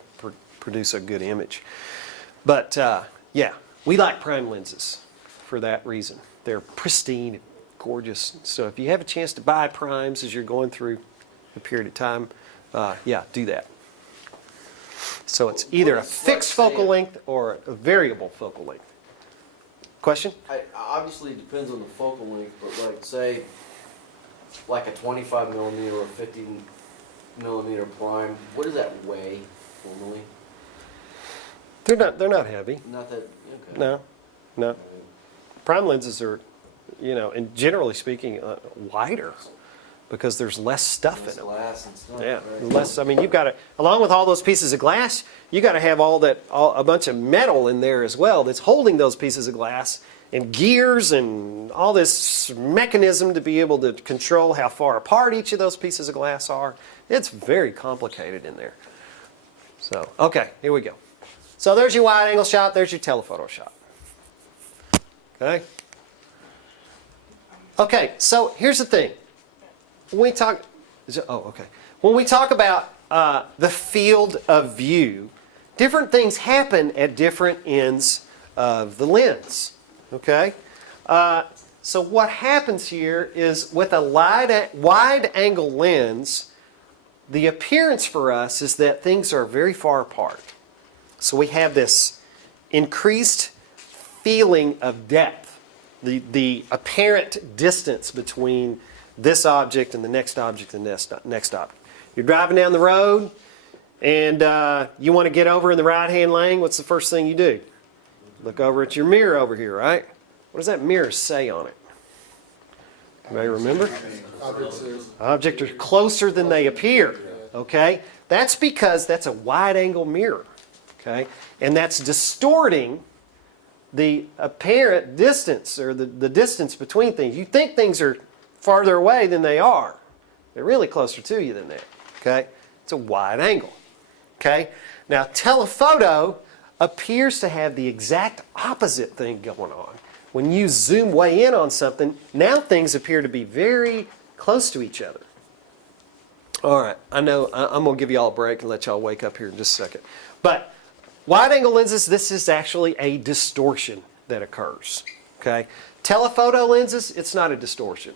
produce a good image. But yeah, we like prime lenses for that reason. They're pristine and gorgeous. So if you have a chance to buy primes as you're going through a period of time, yeah, do that. So it's either a fixed focal length or a variable focal length. Question? Obviously, it depends on the focal length, but like say, like a 25 millimeter or 50 millimeter prime, what does that weigh normally? They're not heavy. Not that. Okay. No. Prime lenses are, you know, and generally speaking, wider because there's less stuff in them. Glass and stuff. Yeah, right? less. I mean, you've got to, along with all those pieces of glass, you got to have a bunch of metal in there as well that's holding those pieces of glass and gears and all this mechanism to be able to control how far apart each of those pieces of glass are. It's very complicated in there. So, okay, here we go. So there's your wide angle shot, there's your telephoto shot. Okay? Okay, so here's the thing. When we talk, when we talk about the field of view, different things happen at different ends of the lens. Okay? So what happens here is with a wide angle lens, the appearance for us is that things are very far apart. So we have this increased feeling of depth, the apparent distance between this object and the next object and the next object. You're driving down the road and you want to get over in the right-hand lane. What's the first thing you do? Look over at your mirror over here, right? What does that mirror say on it? Anybody remember? Objects are closer than they appear. Okay? That's because that's a wide-angle mirror. Okay? And that's distorting the apparent distance or the distance between things. You think things are farther away than they are. They're really closer to you than that. Okay? It's a wide angle. Okay? Now, telephoto appears to have the exact opposite thing going on. When you zoom way in on something, now things appear to be very close to each other. All right, I know I'm going to give you all a break and let y'all wake up here in just a second. But wide angle lenses, this is actually a distortion that occurs. Okay? Telephoto lenses, it's not a distortion.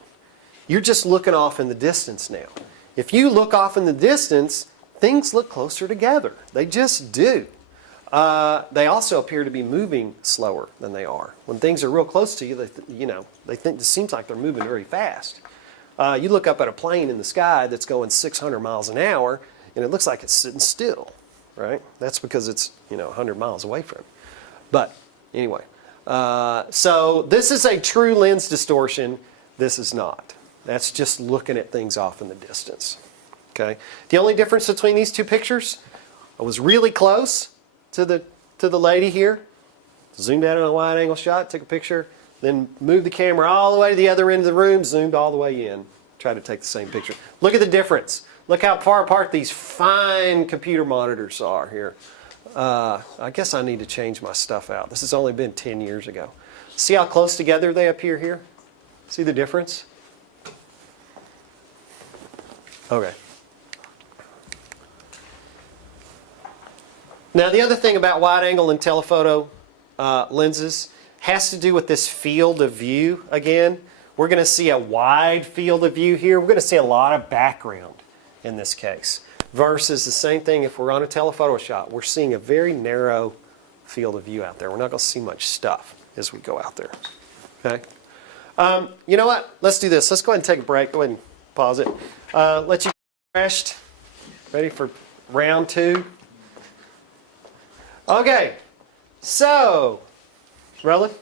You're just looking off in the distance now. If you look off in the distance, things look closer together. They just do. They also appear to be moving slower than they are. When things are real close to you, they think it seems like they're moving very fast. You look up at a plane in the sky that's going 600 miles an hour, and it looks like it's sitting still, right? That's because it's 100 miles away from it. But anyway, so this is a true lens distortion. This is not. That's just looking at things off in the distance. Okay. The only difference between these two pictures, I was really close to the lady here, zoomed out on a wide angle shot, took a picture, then moved the camera all the way to the other end of the room, zoomed all the way in, tried to take the same picture. Look at the difference. Look how far apart these fine computer monitors are here. I guess I need to change my stuff out. This has only been 10 years ago. See how close together they appear here? See the difference? Okay. Now, the other thing about wide angle and telephoto lenses has to do with this field of view again. We're going to see a wide field of view here. We're going to see a lot of background in this case. Versus the same thing if we're on a telephoto shot. We're seeing a very narrow field of view out there. We're not going to see much stuff as we go out there. Okay? You know what? Let's do this. Let's go ahead and take a break. Go ahead and pause it. Let you get refreshed. Ready for round 2? Okay, so, Roland,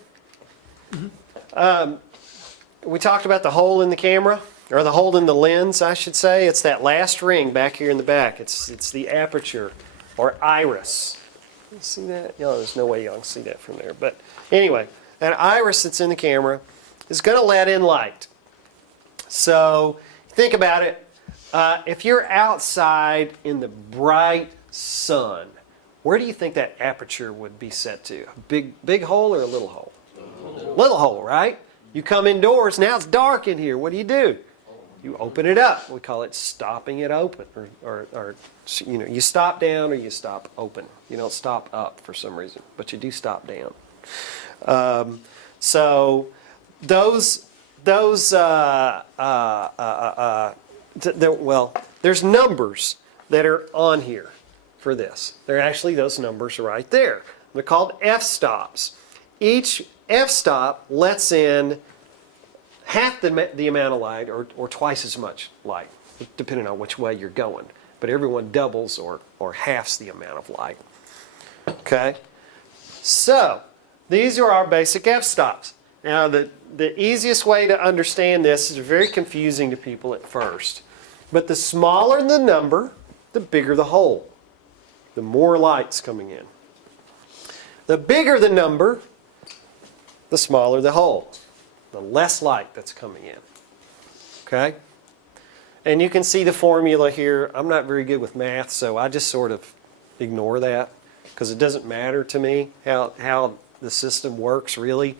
we talked about the hole in the camera, or the hole in the lens, I should say. It's that last ring back here in the back. It's the aperture, or iris. You see that? No, there's no way y'all can see that from there. But anyway, that iris that's in the camera is going to let in light. So, think about it. If you're outside in the bright sun, where do you think that aperture would be set to? A big hole or a little hole? Little hole, right? You come indoors, now it's dark in here. What do? You open it up. We call it stopping it open, or you know, you stop down or you stop open. You don't stop up for some reason, but you do stop down. So those well, there's numbers that are on here for this. They're actually those numbers right there. They're called f-stops. Each f-stop lets in half the amount of light or twice as much light, depending on which way you're going. But everyone doubles or halves the amount of light. Okay? So, these are our basic f-stops. Now, the easiest way to understand this is very confusing to people at first. But the smaller the number, the bigger the hole. The more light's coming in. The bigger the number, the smaller the hole. The less light that's coming in. Okay? And you can see the formula here. I'm not very good with math, so I just sort of ignore that because it doesn't matter to me how the system works, really.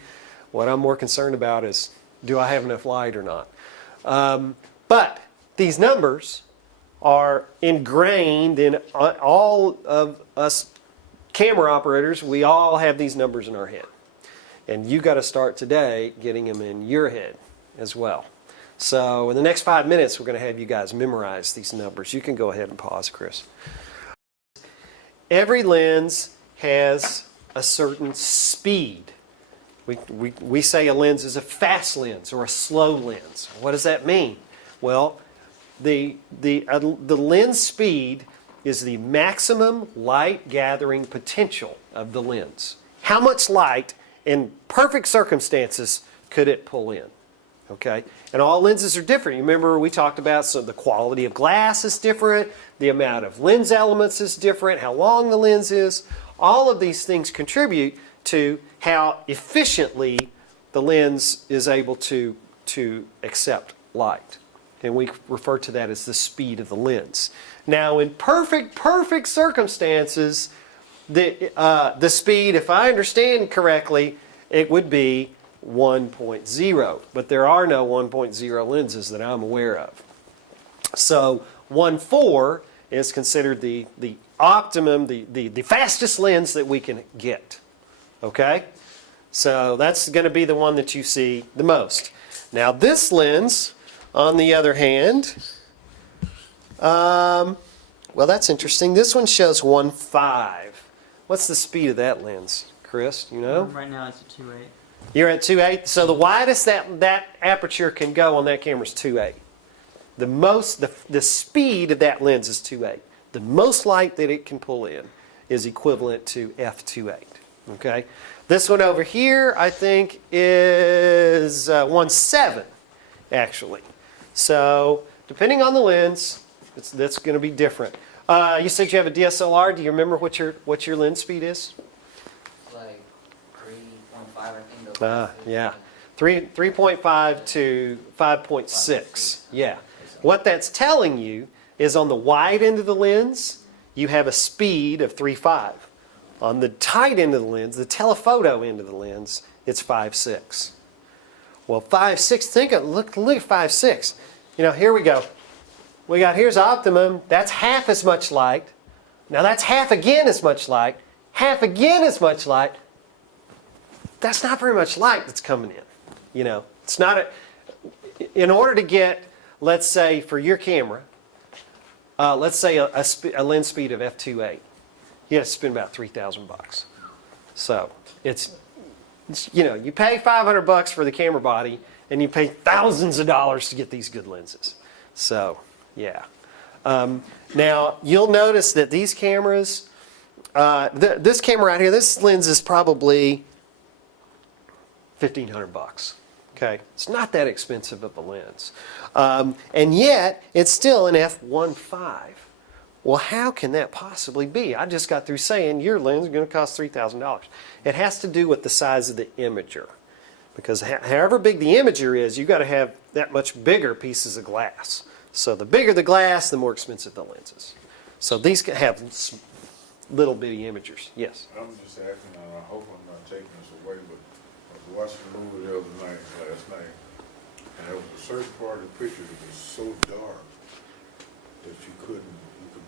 What I'm more concerned about is, do I have enough light or not? But these numbers are ingrained in all of us camera operators. We all have these numbers in our head. And you got to start today getting them in your head as well. So in the next 5 minutes, we're going to have you guys memorize these numbers. You can go ahead and pause, Chris. Every lens has a certain speed. We say a lens is a fast lens or a slow lens. What does that mean? Well, the lens speed is the maximum light gathering potential of the lens. How much light in perfect circumstances could it pull in? Okay? And all lenses are different. You remember we talked about, so the quality of glass is different, the amount of lens elements is different, how long the lens is. All of these things contribute to how efficiently the lens is able to accept light. And we refer to that as the speed of the lens. Now, in perfect circumstances, the speed, if I understand correctly, it would be 1.0. But there are no 1.0 lenses that I'm aware of. So 1.4 is considered the optimum, the fastest lens that we can get. Okay? So that's going to be the one that you see the most. Now this lens, on the other hand, well, that's interesting. This one shows 1.5. What's the speed of that lens, Chris? You know? Right now it's a 2.8. You're at 2.8. So the widest that aperture can go on that camera is 2.8. The speed of that lens is 2.8. The most light that it can pull in is equivalent to f2.8. Okay? This one over here, I think, is 1.7, actually. So, depending on the lens, that's going to be different. You said you have a DSLR. Do you remember what your lens speed is? Like 3.5, I think. Yeah. 3.5 to 5.6. Yeah. What that's telling you is on the wide end of the lens, you have a speed of 3.5. On the tight end of the lens, the telephoto end of the lens, it's 5.6. Well, 5.6, look at 5.6. You know, here we go. Here's optimum. That's half as much light. Now that's half again as much light. Half again as much light. That's not very much light that's coming in. You know, it's not in order to get, let's say for your camera, let's say a lens speed of f2.8, you have to spend about $3,000. So it's you know, you pay $500 for the camera body, and you pay thousands of dollars to get these good lenses. So yeah. Now you'll notice that these cameras, this camera right here, this lens is probably $1,500. Okay, it's not that expensive of a lens, and yet it's still an f1.5. Well, how can that possibly be? I just got through saying your lens is going to cost $3,000. It has to do with the size of the imager, because however big the imager is, you've got to have that much bigger pieces of glass. So the bigger the glass, the more expensive the lenses. So these can have little bitty imagers. Yes? I'm just asking, and I hope I'm not taking this away, but I was watching a movie the other night, last night, and there was a certain part of the picture that was so dark that you could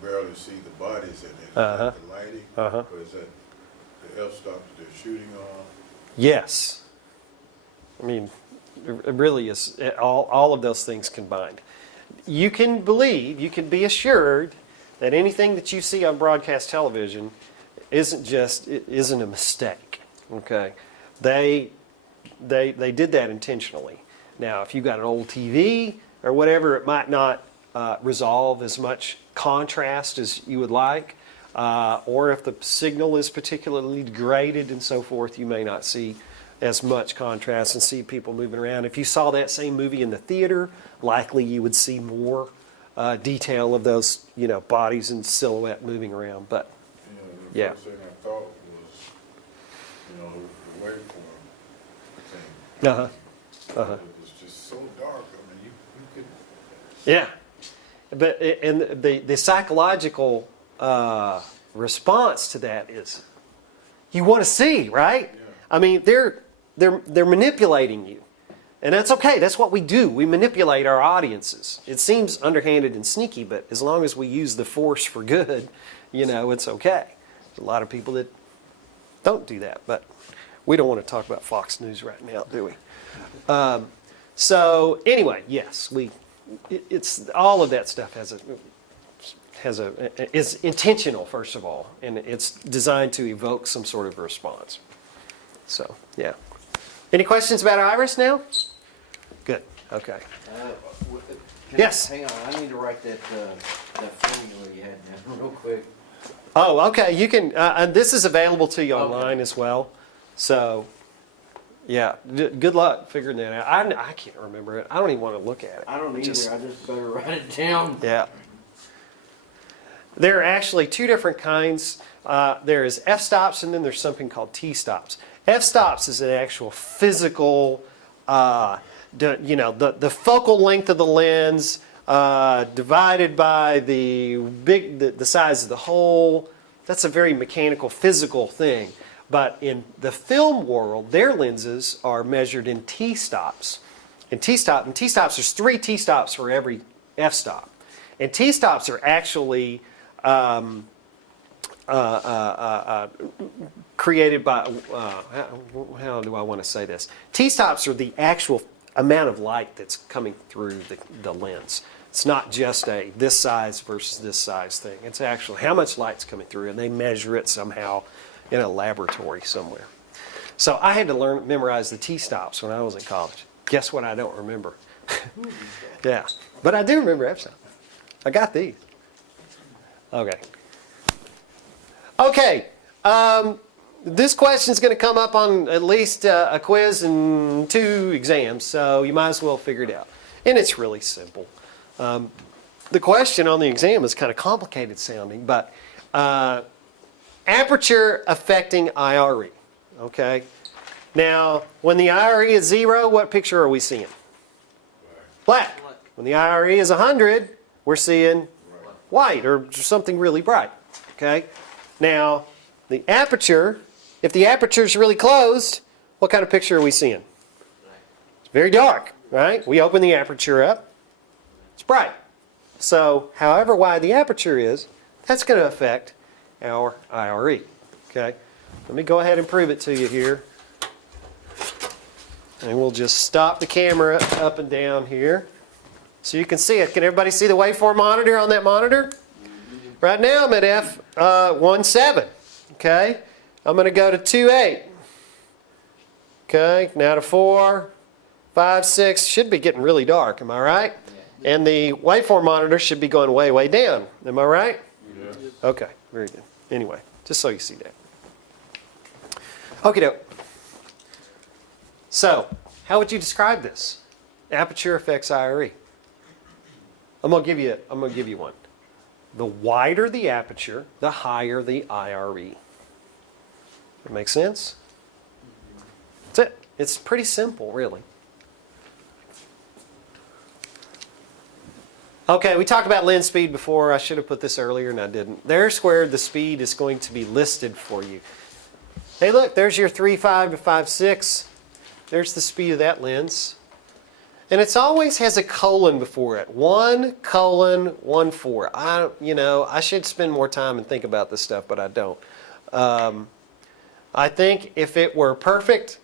barely see the bodies in it. Uh-huh. Like the lighting, Uh-huh. or is that the f-stop that they're shooting on? Yes. I mean, it really is all of those things combined. You can be assured that anything that you see on broadcast television isn't a mistake. Okay, they did that intentionally. Now, if you've got an old TV or whatever, it might not resolve as much contrast as you would like, or if the signal is particularly degraded and so forth, you may not see as much contrast and see people moving around. If you saw that same movie in the theater, likely you would see more detail of those, bodies and silhouette moving around. But The Yeah. first thing I thought was, the waveform thing. uh-huh. Uh-huh. It was just so dark, I mean, you could, Yeah, but and the psychological response to that is, you want to see, right? Yeah. I mean, they're manipulating you, and that's okay. That's what we do. We manipulate our audiences. It seems underhanded and sneaky, but as long as we use the force for good, it's okay. There's a lot of people that don't do that, but we don't want to talk about Fox News right now, do we? So anyway, yes, it's all of that stuff is intentional, first of all, and it's designed to evoke some sort of response. So, yeah. Any questions about Iris now? Good. Okay. Yes. Hang on, I need to write that formula you had down real quick. Oh, okay. You can. And this is available to you online as well. So, yeah. Good luck figuring that out. I can't remember it. I don't even want to look at it. I don't either, I just better write it down. Yeah. There are actually two different kinds. There is f-stops, and then there's something called t-stops. F-stops is an actual physical, the focal length of the lens divided by the size of the hole. That's a very mechanical, physical thing. But in the film world, their lenses are measured in t-stops. And t-stops, there's 3 t-stops for every f-stop. And t-stops are actually created by, how do I want to say this? T-stops are the actual amount of light that's coming through the lens. It's not just this size versus this size thing. It's actually how much light's coming through, and they measure it somehow in a laboratory somewhere. So I had to memorize the T-stops when I was in college. Guess what I don't remember? Yeah, but I do remember f-stop. I got these. Okay. Okay. This question is going to come up on at least a quiz and 2 exams, so you might as well figure it out. And it's really simple. The question on the exam is kind of complicated sounding, but aperture affecting IRE. Okay. Now, when the IRE is 0, what picture are we seeing? Black. When the IRE is 100, we're seeing white or something really bright. Okay. Now, the aperture, if the aperture is really closed, what kind of picture are we seeing? It's very dark, right? We open the aperture up, it's bright. So, however wide the aperture is, that's going to affect our IRE. Okay. Let me go ahead and prove it to you here. And we'll just stop the camera up and down here so you can see it. Can everybody see the waveform monitor on that monitor? Right now I'm at f1.7. Okay. I'm going to go to 2.8. Okay. Now to 4, 5, 6. Should be getting really dark. Am I right? Yeah. And the waveform monitor should be going way, way down. Am I right? yes. Okay. Very good. Anyway, just so you see that. Okie doke. So, how would you describe this? Aperture affects IRE. I'm gonna give you one. The wider the aperture, the higher the IRE. That make sense? That's it. It's pretty simple, really. Okay, we talked about lens speed before. I should have put this earlier and I didn't. There squared, the speed is going to be listed for you. Hey, look, there's your 3.5 to 5.6. There's the speed of that lens. And it always has a colon before it. 1:14. I should spend more time and think about this stuff, but I don't. I think if it were perfect,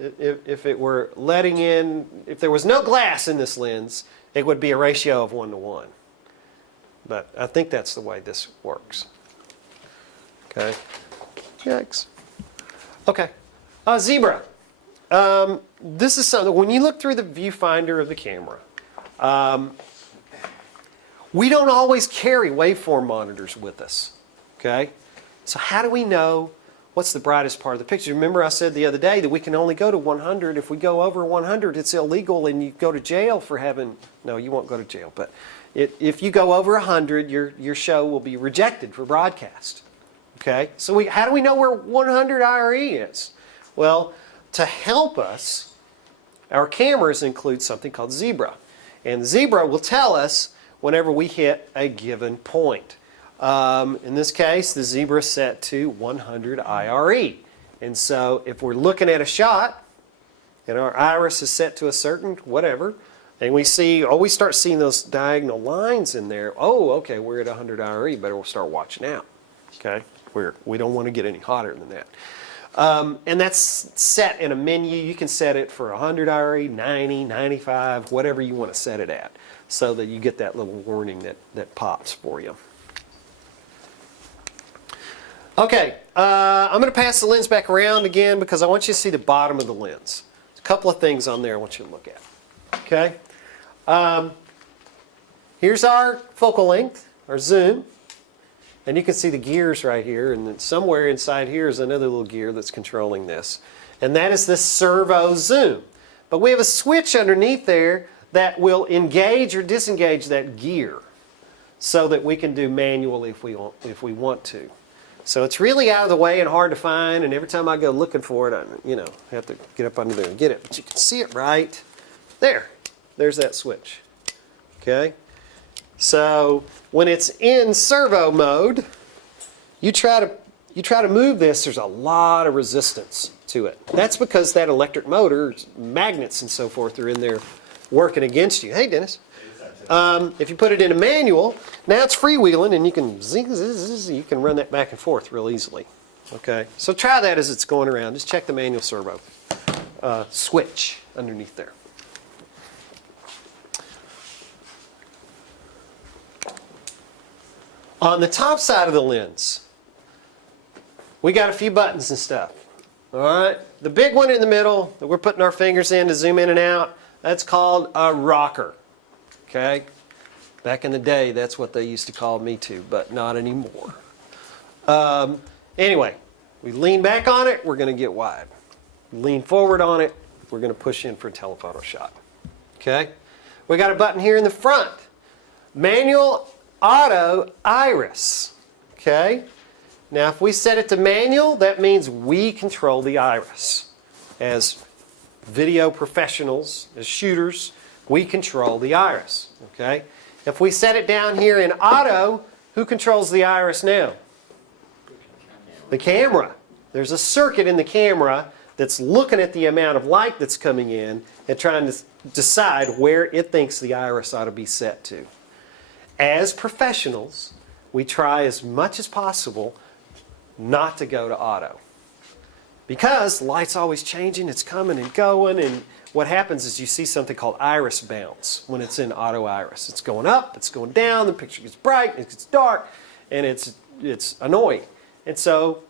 if it were letting in, if there was no glass in this lens, it would be a ratio of 1:1. But I think that's the way this works. Okay. Yikes. Okay. Zebra. This is something, when you look through the viewfinder of the camera, we don't always carry waveform monitors with us. Okay? So how do we know what's the brightest part of the picture? Remember I said the other day that we can only go to 100. If we go over 100, it's illegal and you go to jail for having, no, you won't go to jail, but if you go over 100, your show will be rejected for broadcast. Okay? So how do we know where 100 IRE is? Well, to help us, our cameras include something called Zebra. And Zebra will tell us whenever we hit a given point. In this case, the Zebra is set to 100 IRE. And so if we're looking at a shot, and our iris is set to a certain whatever, and we start seeing those diagonal lines in there, okay, we're at 100 IRE, better we'll start watching out. Okay? We don't want to get any hotter than that. And that's set in a menu. You can set it for 100 IRE, 90, 95, whatever you want to set it at, so that you get that little warning that pops for you. Okay, I'm going to pass the lens back around again because I want you to see the bottom of the lens. There's a couple of things on there I want you to look at. Okay? Here's our focal length, our zoom. And you can see the gears right here, and then somewhere inside here is another little gear that's controlling this. And that is the servo zoom. But we have a switch underneath there that will engage or disengage that gear so that we can do manually if we want to. So it's really out of the way and hard to find, and every time I go looking for it, I have to get up under there and get it. But you can see it right there. There's that switch. Okay? So when it's in servo mode, you try to move this, there's a lot of resistance to it. That's because that electric motor, magnets and so forth are in there working against you. Hey, Dennis. If you put it in a manual, now it's freewheeling and you can run that back and forth real easily. Okay, so try that as it's going around. Just check the manual servo switch underneath there. On the top side of the lens, we got a few buttons and stuff. All right, the big one in the middle that we're putting our fingers in to zoom in and out, that's called a rocker. Okay, back in the day, that's what they used to call me too, but not anymore. Anyway, we lean back on it, we're going to get wide. Lean forward on it, we're going to push in for a telephoto shot. Okay, we got a button here in the front, manual, auto, iris. Okay, now if we set it to manual, that means we control the iris. As video professionals, as shooters, we control the iris. Okay, if we set it down here in auto, who controls the iris now? The camera. There's a circuit in the camera that's looking at the amount of light that's coming in and trying to decide where it thinks the iris ought to be set to. As professionals, we try as much as possible not to go to auto. Because light's always changing, it's coming and going, and what happens is you see something called iris bounce when it's in auto iris. It's going up, it's going down, the picture gets bright, it gets dark, and it's annoying. And so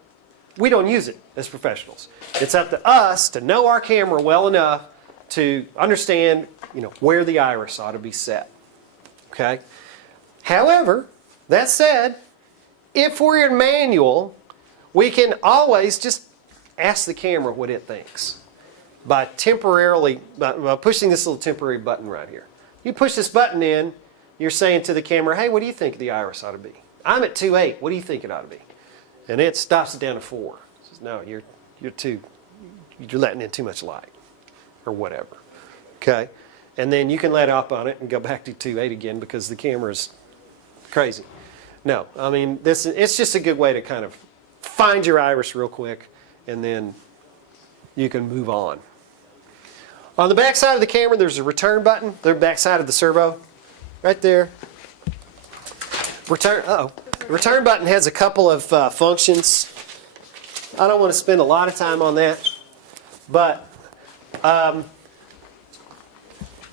we don't use it as professionals. It's up to us to know our camera well enough to understand, where the iris ought to be set. Okay? However, that said, if we're in manual, we can always just ask the camera what it thinks by pushing this little temporary button right here. You push this button in, you're saying to the camera, hey, what do you think the iris ought to be? I'm at 2.8. What do you think it ought to be? And it stops it down to 4. It says, no, you're letting in too much light, or whatever. Okay, and then you can let up on it and go back to 2.8 again because the camera's crazy. No, I mean it's just a good way to kind of find your iris real quick, and then you can move on. On the back side of the camera, there's a return button. The back side of the servo, right there. The return button has a couple of functions. I don't want to spend a lot of time on that, but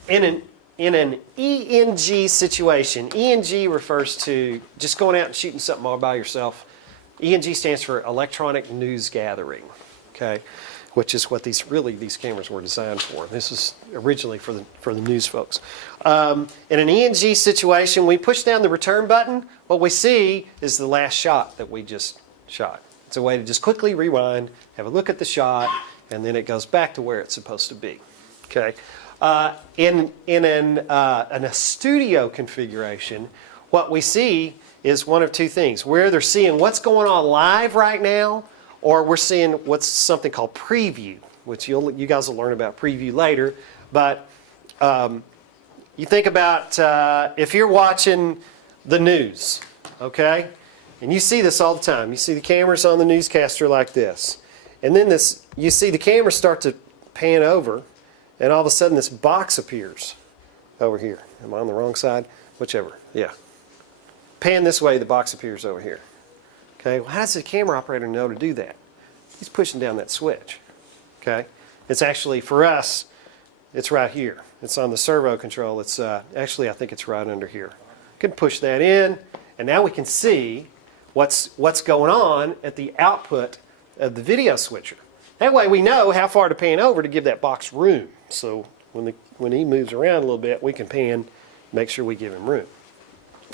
in an ENG situation, ENG refers to just going out and shooting something all by yourself. ENG stands for electronic news gathering, okay, which is what these cameras were designed for. This is originally for the news folks. In an ENG situation, we push down the return button. What we see is the last shot that we just shot. It's a way to just quickly rewind, have a look at the shot, and then it goes back to where it's supposed to be. Okay. In a studio configuration, what we see is one of two things. We're either seeing what's going on live right now, or we're seeing what's something called preview, which you guys will learn about preview later. But you think about if you're watching the news, okay? And you see this all the time. You see the cameras on the newscaster like this. And then you see the camera start to pan over, and all of a sudden this box appears over here. Am I on the wrong side? Whichever, yeah. Pan this way, the box appears over here. Okay, well, how does the camera operator know to do that? He's pushing down that switch. Okay, it's actually, for us, it's right here. It's on the servo control. It's actually, I think it's right under here. Can push that in, and now we can see what's going on at the output of the video switcher. That way we know how far to pan over to give that box room. So when he moves around a little bit, we can pan, make sure we give him room.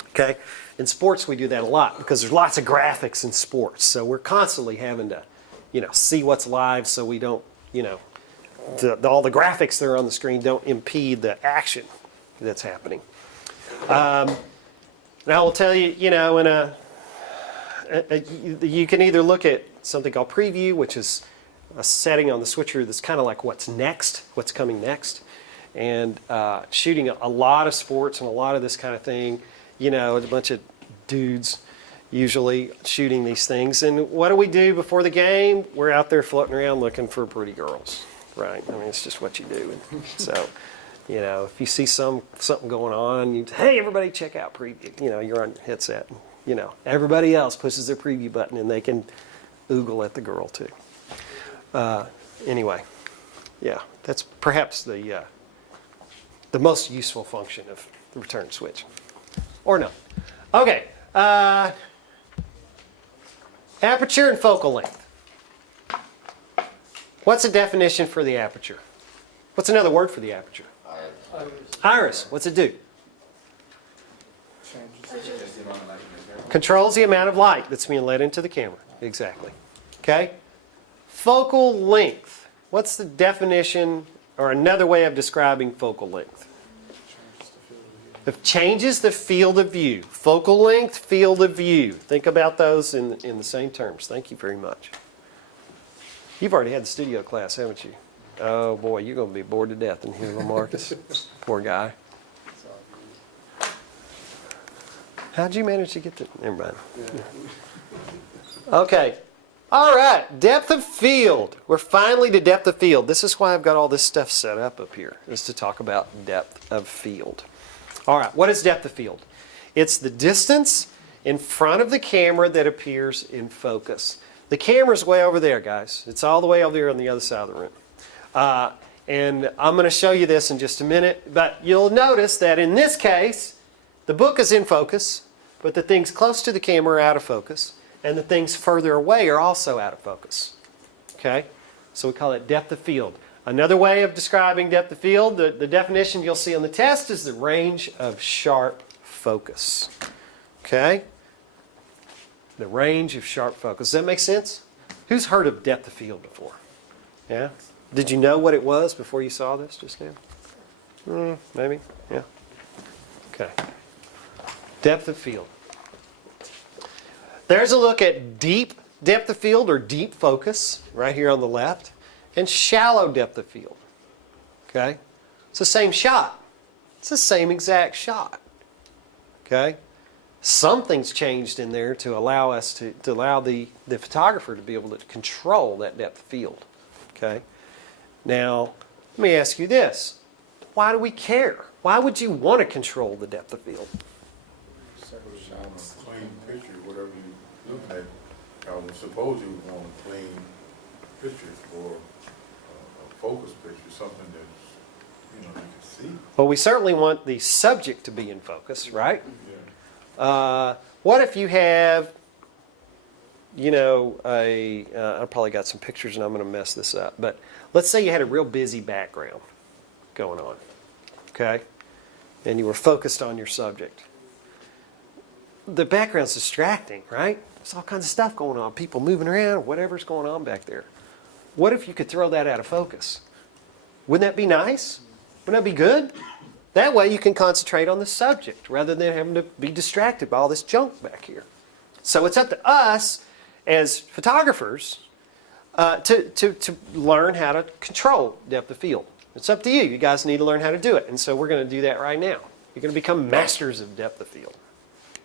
Okay? In sports, we do that a lot because there's lots of graphics in sports. So we're constantly having to, see what's live so we don't, all the graphics that are on the screen don't impede the action that's happening. Now I will tell you, you can either look at something called preview, which is a setting on the switcher that's kind of like what's coming next. And shooting a lot of sports and a lot of this kind of thing, a bunch of dudes usually shooting these things. And what do we do before the game? We're out there floating around looking for pretty girls, right? I mean, it's just what you do. And so, if you see something going on, hey, everybody check out preview. You're on your headset. Everybody else pushes their preview button and they can oogle at the girl too. Anyway, yeah, that's perhaps the most useful function of the return switch. Or no. Okay. Aperture and focal length. What's the definition for the aperture? What's another word for the aperture? Iris. What's it do? Controls the amount of light that's being let into the camera. Exactly. Okay? Focal length. What's the definition or another way of describing focal length? It changes the field of view. Focal length, field of view. Think about those in the same terms. Thank you very much. You've already had the studio class, haven't you? Oh boy, you're going to be bored to death in here, little Marcus. Poor guy. How'd you manage to get to... Never mind. Okay. All right. Depth of field. We're finally to depth of field. This is why I've got all this stuff set up here, is to talk about depth of field. All right. What is depth of field? It's the distance in front of the camera that appears in focus. The camera's way over there, guys. It's all the way over there on the other side of the room. And I'm going to show you this in just a minute. But you'll notice that in this case, the book is in focus, but the things close to the camera are out of focus, and the things further away are also out of focus. Okay? So we call it depth of field. Another way of describing depth of field, the definition you'll see on the test is the range of sharp focus. Okay? The range of sharp focus. Does that make sense? Who's heard of depth of field before? Yeah? Did you know what it was before you saw this just now? Maybe? Yeah. Okay. Depth of field. There's a look at deep depth of field or deep focus right here on the left, and shallow depth of field. Okay? It's the same shot. It's the same exact shot. Okay? Something's changed in there to allow us to allow the photographer to be able to control that depth of field. Okay? Now, Let me ask you this. Why do we care? Why would you want to control the depth of field? Several You want shots. a clean picture, whatever you look at, I would suppose you would want a clean picture or a focus picture, something that, you can see. Well, we certainly want the subject to be in focus, right? Yeah. What if you have, I probably got some pictures and I'm going to mess this up, but let's say you had a real busy background going on, okay? And you were focused on your subject. The background's distracting, right? There's all kinds of stuff going on, people moving around, whatever's going on back there. What if you could throw that out of focus? Wouldn't that be nice? Wouldn't that be good? That way you can concentrate on the subject rather than having to be distracted by all this junk back here. So it's up to us as photographers to learn how to control depth of field. It's up to you. You guys need to learn how to do it. And so we're going to do that right now. You're going to become masters of depth of field.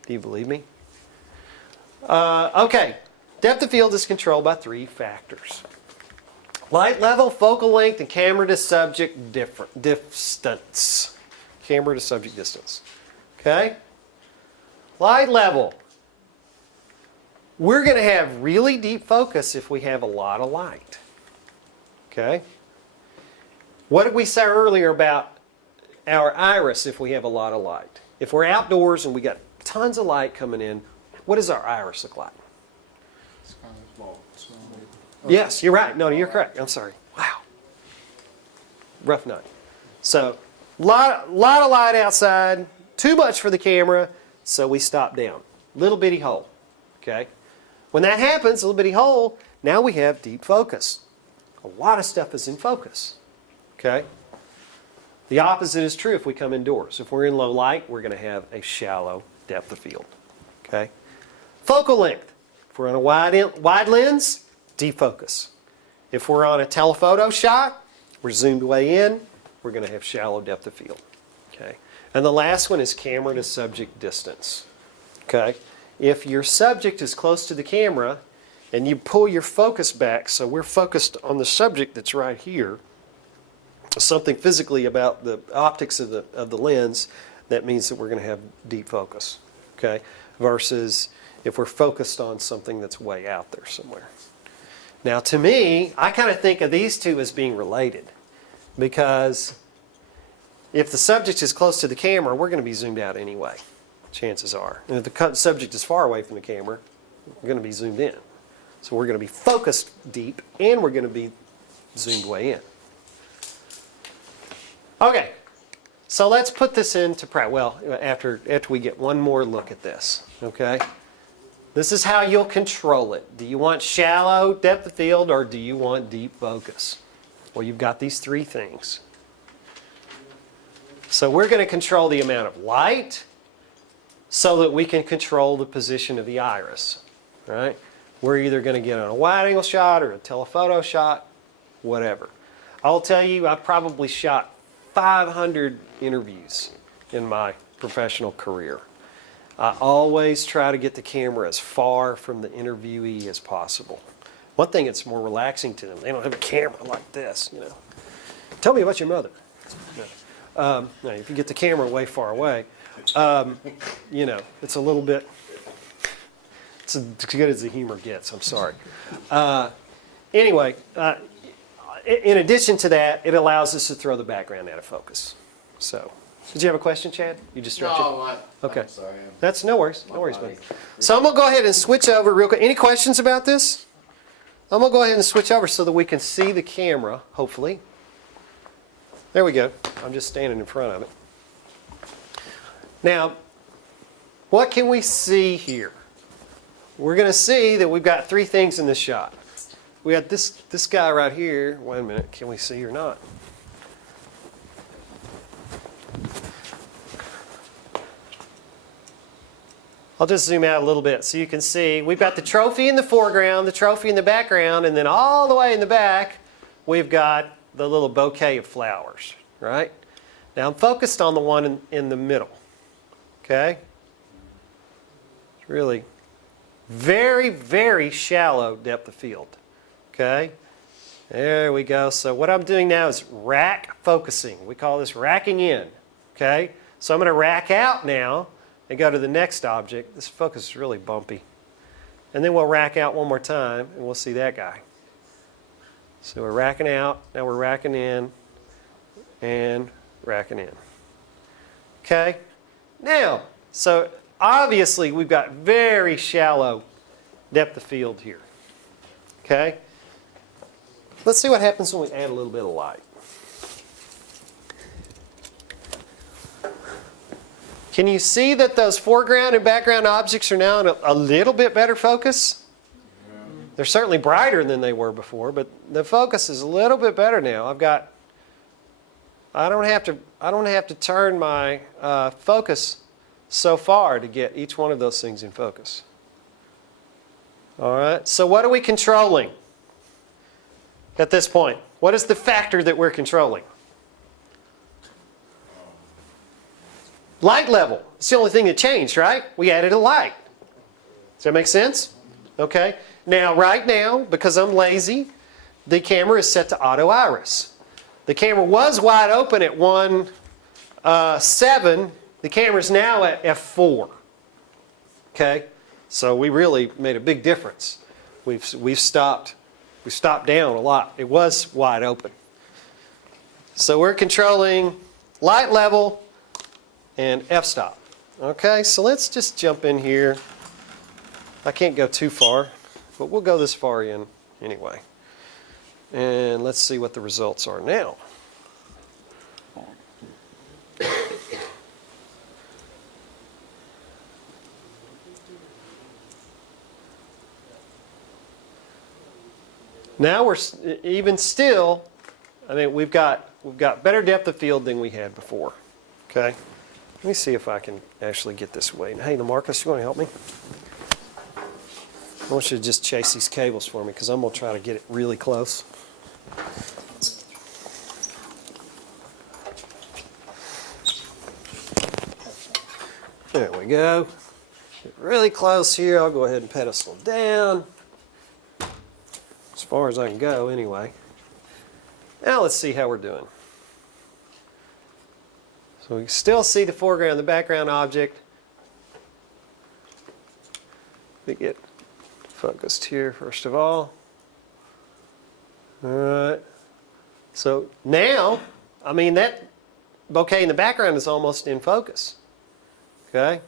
Do you believe me? Okay. Depth of field is controlled by 3 factors. Light level, focal length, and camera to subject distance. Camera to subject distance. Okay? Light level. We're going to have really deep focus if we have a lot of light. Okay? What did we say earlier about our iris if we have a lot of light? If we're outdoors and we got tons of light coming in, what does our iris look like? It's kind of small. Yes, you're right. No, you're correct. I'm sorry. Wow. Rough night. So, lot of light outside, too much for the camera, so we stop down. Little bitty hole. Okay? When that happens, a little bitty hole, now we have deep focus. A lot of stuff is in focus. Okay? The opposite is true if we come indoors. If we're in low light, we're going to have a shallow depth of field. Okay? Focal length. If we're on a wide lens, deep focus. If we're on a telephoto shot, we're zoomed way in, we're going to have shallow depth of field. Okay? And the last one is camera to subject distance. Okay? If your subject is close to the camera and you pull your focus back, so we're focused on the subject that's right here, something physically about the optics of the lens, that means that we're going to have deep focus. Okay? Versus if we're focused on something that's way out there somewhere. Now, to me, I kind of think of these two as being related because if the subject is close to the camera, we're going to be zoomed out anyway, chances are. And if the subject is far away from the camera, we're going to be zoomed in. So we're going to be focused deep and we're going to be zoomed way in. Okay, so let's put this into practice. Well, after we get one more look at this, okay? This is how you'll control it. Do you want shallow depth of field or do you want deep focus? Well, you've got these 3 things. So we're going to control the amount of light so that we can control the position of the iris, right? We're either going to get on a wide angle shot or a telephoto shot, whatever. I'll tell you, I probably shot 500 interviews in my professional career. I always try to get the camera as far from the interviewee as possible. One thing, it's more relaxing to them. They don't have a camera like this, Tell me about your mother. No, if you get the camera way far away, it's a little bit, it's as good as the humor gets, I'm sorry. Anyway, in addition to that, it allows us to throw the background out of focus. So, did you have a question, Chad? You just stretching? Okay. I'm sorry. That's no worries, buddy. So I'm going to go ahead and switch over real quick. Any questions about this? I'm going to go ahead and switch over so that we can see the camera, hopefully. There we go. I'm just standing in front of it. Now, what can we see here? We're going to see that we've got 3 things in this shot. We got this guy right here. Wait a minute. Can we see or not? I'll just zoom out a little bit so you can see. We've got the trophy in the foreground, the trophy in the background, and then all the way in the back, we've got the little bouquet of flowers, right? Now I'm focused on the one in the middle, okay? It's really very, very shallow depth of field, okay? There we go. So what I'm doing now is rack focusing. We call this racking in. Okay? So I'm going to rack out now and go to the next object. This focus is really bumpy. And then we'll rack out one more time and we'll see that guy. So we're racking out, now we're racking in, and racking in. Okay? Now, so obviously we've got very shallow depth of field here. Okay? Let's see what happens when we add a little bit of light. Can you see that those foreground and background objects are now in a little bit better focus? They're certainly brighter than they were before, but the focus is a little bit better now. I don't have to turn my focus so far to get each one of those things in focus. All right, so what are we controlling at this point? What is the factor that we're controlling? Light level. It's the only thing that changed, right? We added a light. Does that make sense? Okay. Now, right now, because I'm lazy, the camera is set to auto iris. The camera was wide open at 1.7. The camera's now at f4. Okay. So we really made a big difference. We've stopped down a lot. It was wide open. So we're controlling light level and f-stop. Okay, so let's just jump in here. I can't go too far, but we'll go this far in anyway. And let's see what the results are now. Now we're even still, I mean, we've got better depth of field than we had before. Okay? Let me see if I can actually get this way. Hey, LaMarcus, you want to help me? I want you to just chase these cables for me because I'm going to try to get it really close. There we go. Get really close here. I'll go ahead and pedestal down. As far as I can go, anyway. Now let's see how we're doing. So we still see the foreground and the background object. We get focused here first of all. All right. So now, I mean, that bokeh in the background is almost in focus. Okay?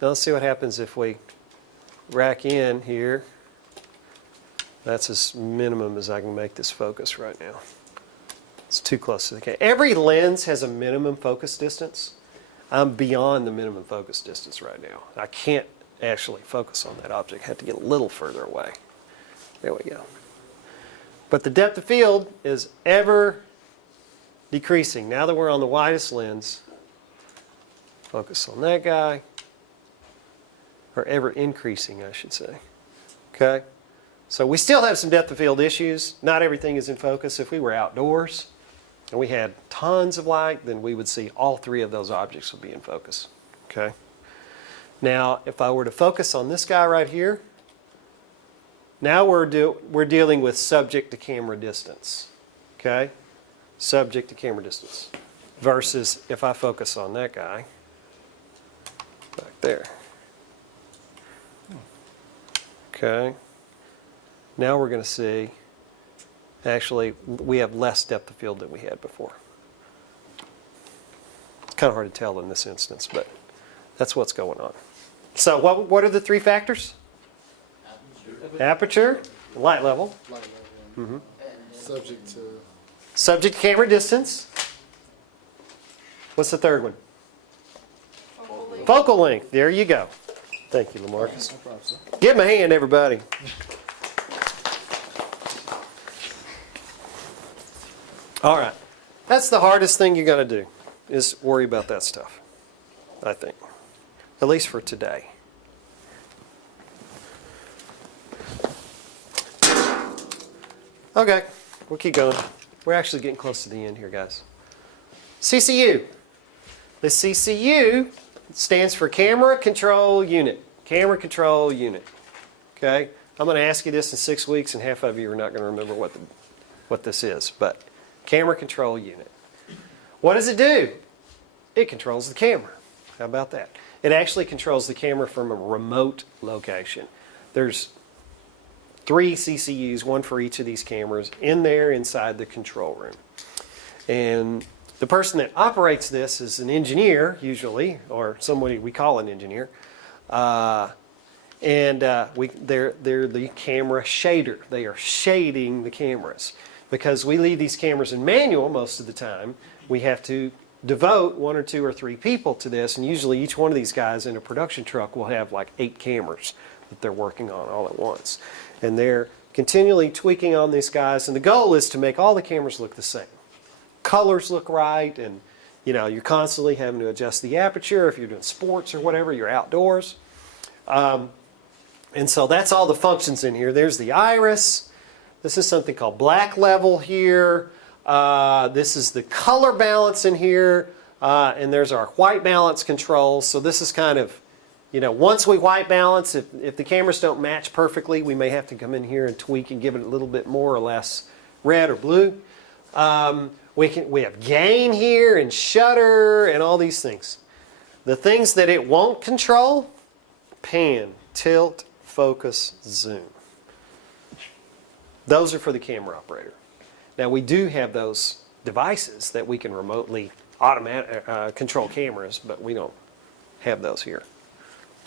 Now let's see what happens if we rack in here. That's as minimum as I can make this focus right now. It's too close to the camera. Every lens has a minimum focus distance. I'm beyond the minimum focus distance right now. I can't actually focus on that object. I have to get a little further away. There we go. But the depth of field is ever decreasing. Now that we're on the widest lens, focus on that guy. Or ever increasing, I should say. Okay? So we still have some depth of field issues. Not everything is in focus. If we were outdoors and we had tons of light, then we would see all three of those objects would be in focus. Okay? Now, if I were to focus on this guy right here, now we're dealing with subject to camera distance. Okay? Subject to camera distance. Versus if I focus on that guy back there. Okay? Now we're going to see, actually, we have less depth of field than we had before. It's kind of hard to tell in this instance, but that's what's going on. So what are the three factors? Aperture, light level, Light level. And Subject to. subject camera distance. What's the third one? Focal length. Focal length. There you go. Thank you, LaMarcus. No problem, sir. Give him a hand, everybody. All right. That's the hardest thing you're going to do, is worry about that stuff, I think. At least for today. Okay, we'll keep going. We're actually getting close to the end here, guys. CCU. The CCU stands for Camera Control Unit. Camera Control Unit. Okay? I'm going to ask you this in 6 weeks, and half of you are not going to remember what this is. But camera control unit. What does it do? It controls the camera. How about that? It actually controls the camera from a remote location. There's 3 CCUs, one for each of these cameras, in there inside the control room. And the person that operates this is an engineer, usually, or somebody we call an engineer. They're the camera shader. They are shading the cameras. Because we leave these cameras in manual most of the time, we have to devote 1 or 2 or 3 people to this, and usually each one of these guys in a production truck will have like 8 cameras that they're working on all at once. And they're continually tweaking on these guys, and the goal is to make all the cameras look the same. Colors look right, and you're constantly having to adjust the aperture if you're doing sports or whatever, you're outdoors. And so that's all the functions in here. There's the iris. This is something called black level here. This is the color balance in here. And there's our white balance controls. So this is kind of, once we white balance, if the cameras don't match perfectly, we may have to come in here and tweak and give it a little bit more or less red or blue. We have gain here and shutter and all these things. The things that it won't control, pan, tilt, focus, zoom. Those are for the camera operator. Now we do have those devices that we can remotely control cameras, but we don't have those here.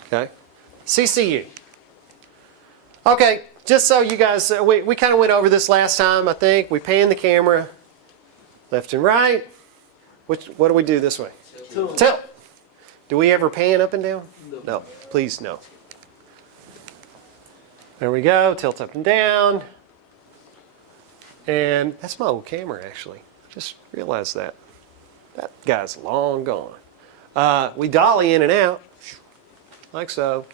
Okay? CCU. Okay, just so you guys, we kind of went over this last time, I think. We pan the camera left and right. What do we do this way? Tilt. Do we ever pan up and down? No. Please, no. There we go. Tilt up and down. And that's my old camera, actually. Just realized that. That guy's long gone. We dolly in and out, like so.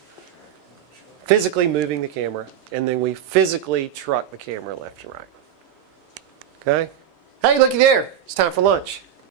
Physically moving the camera. And then we physically truck the camera left and right. Okay? Hey, looky there. It's time for lunch.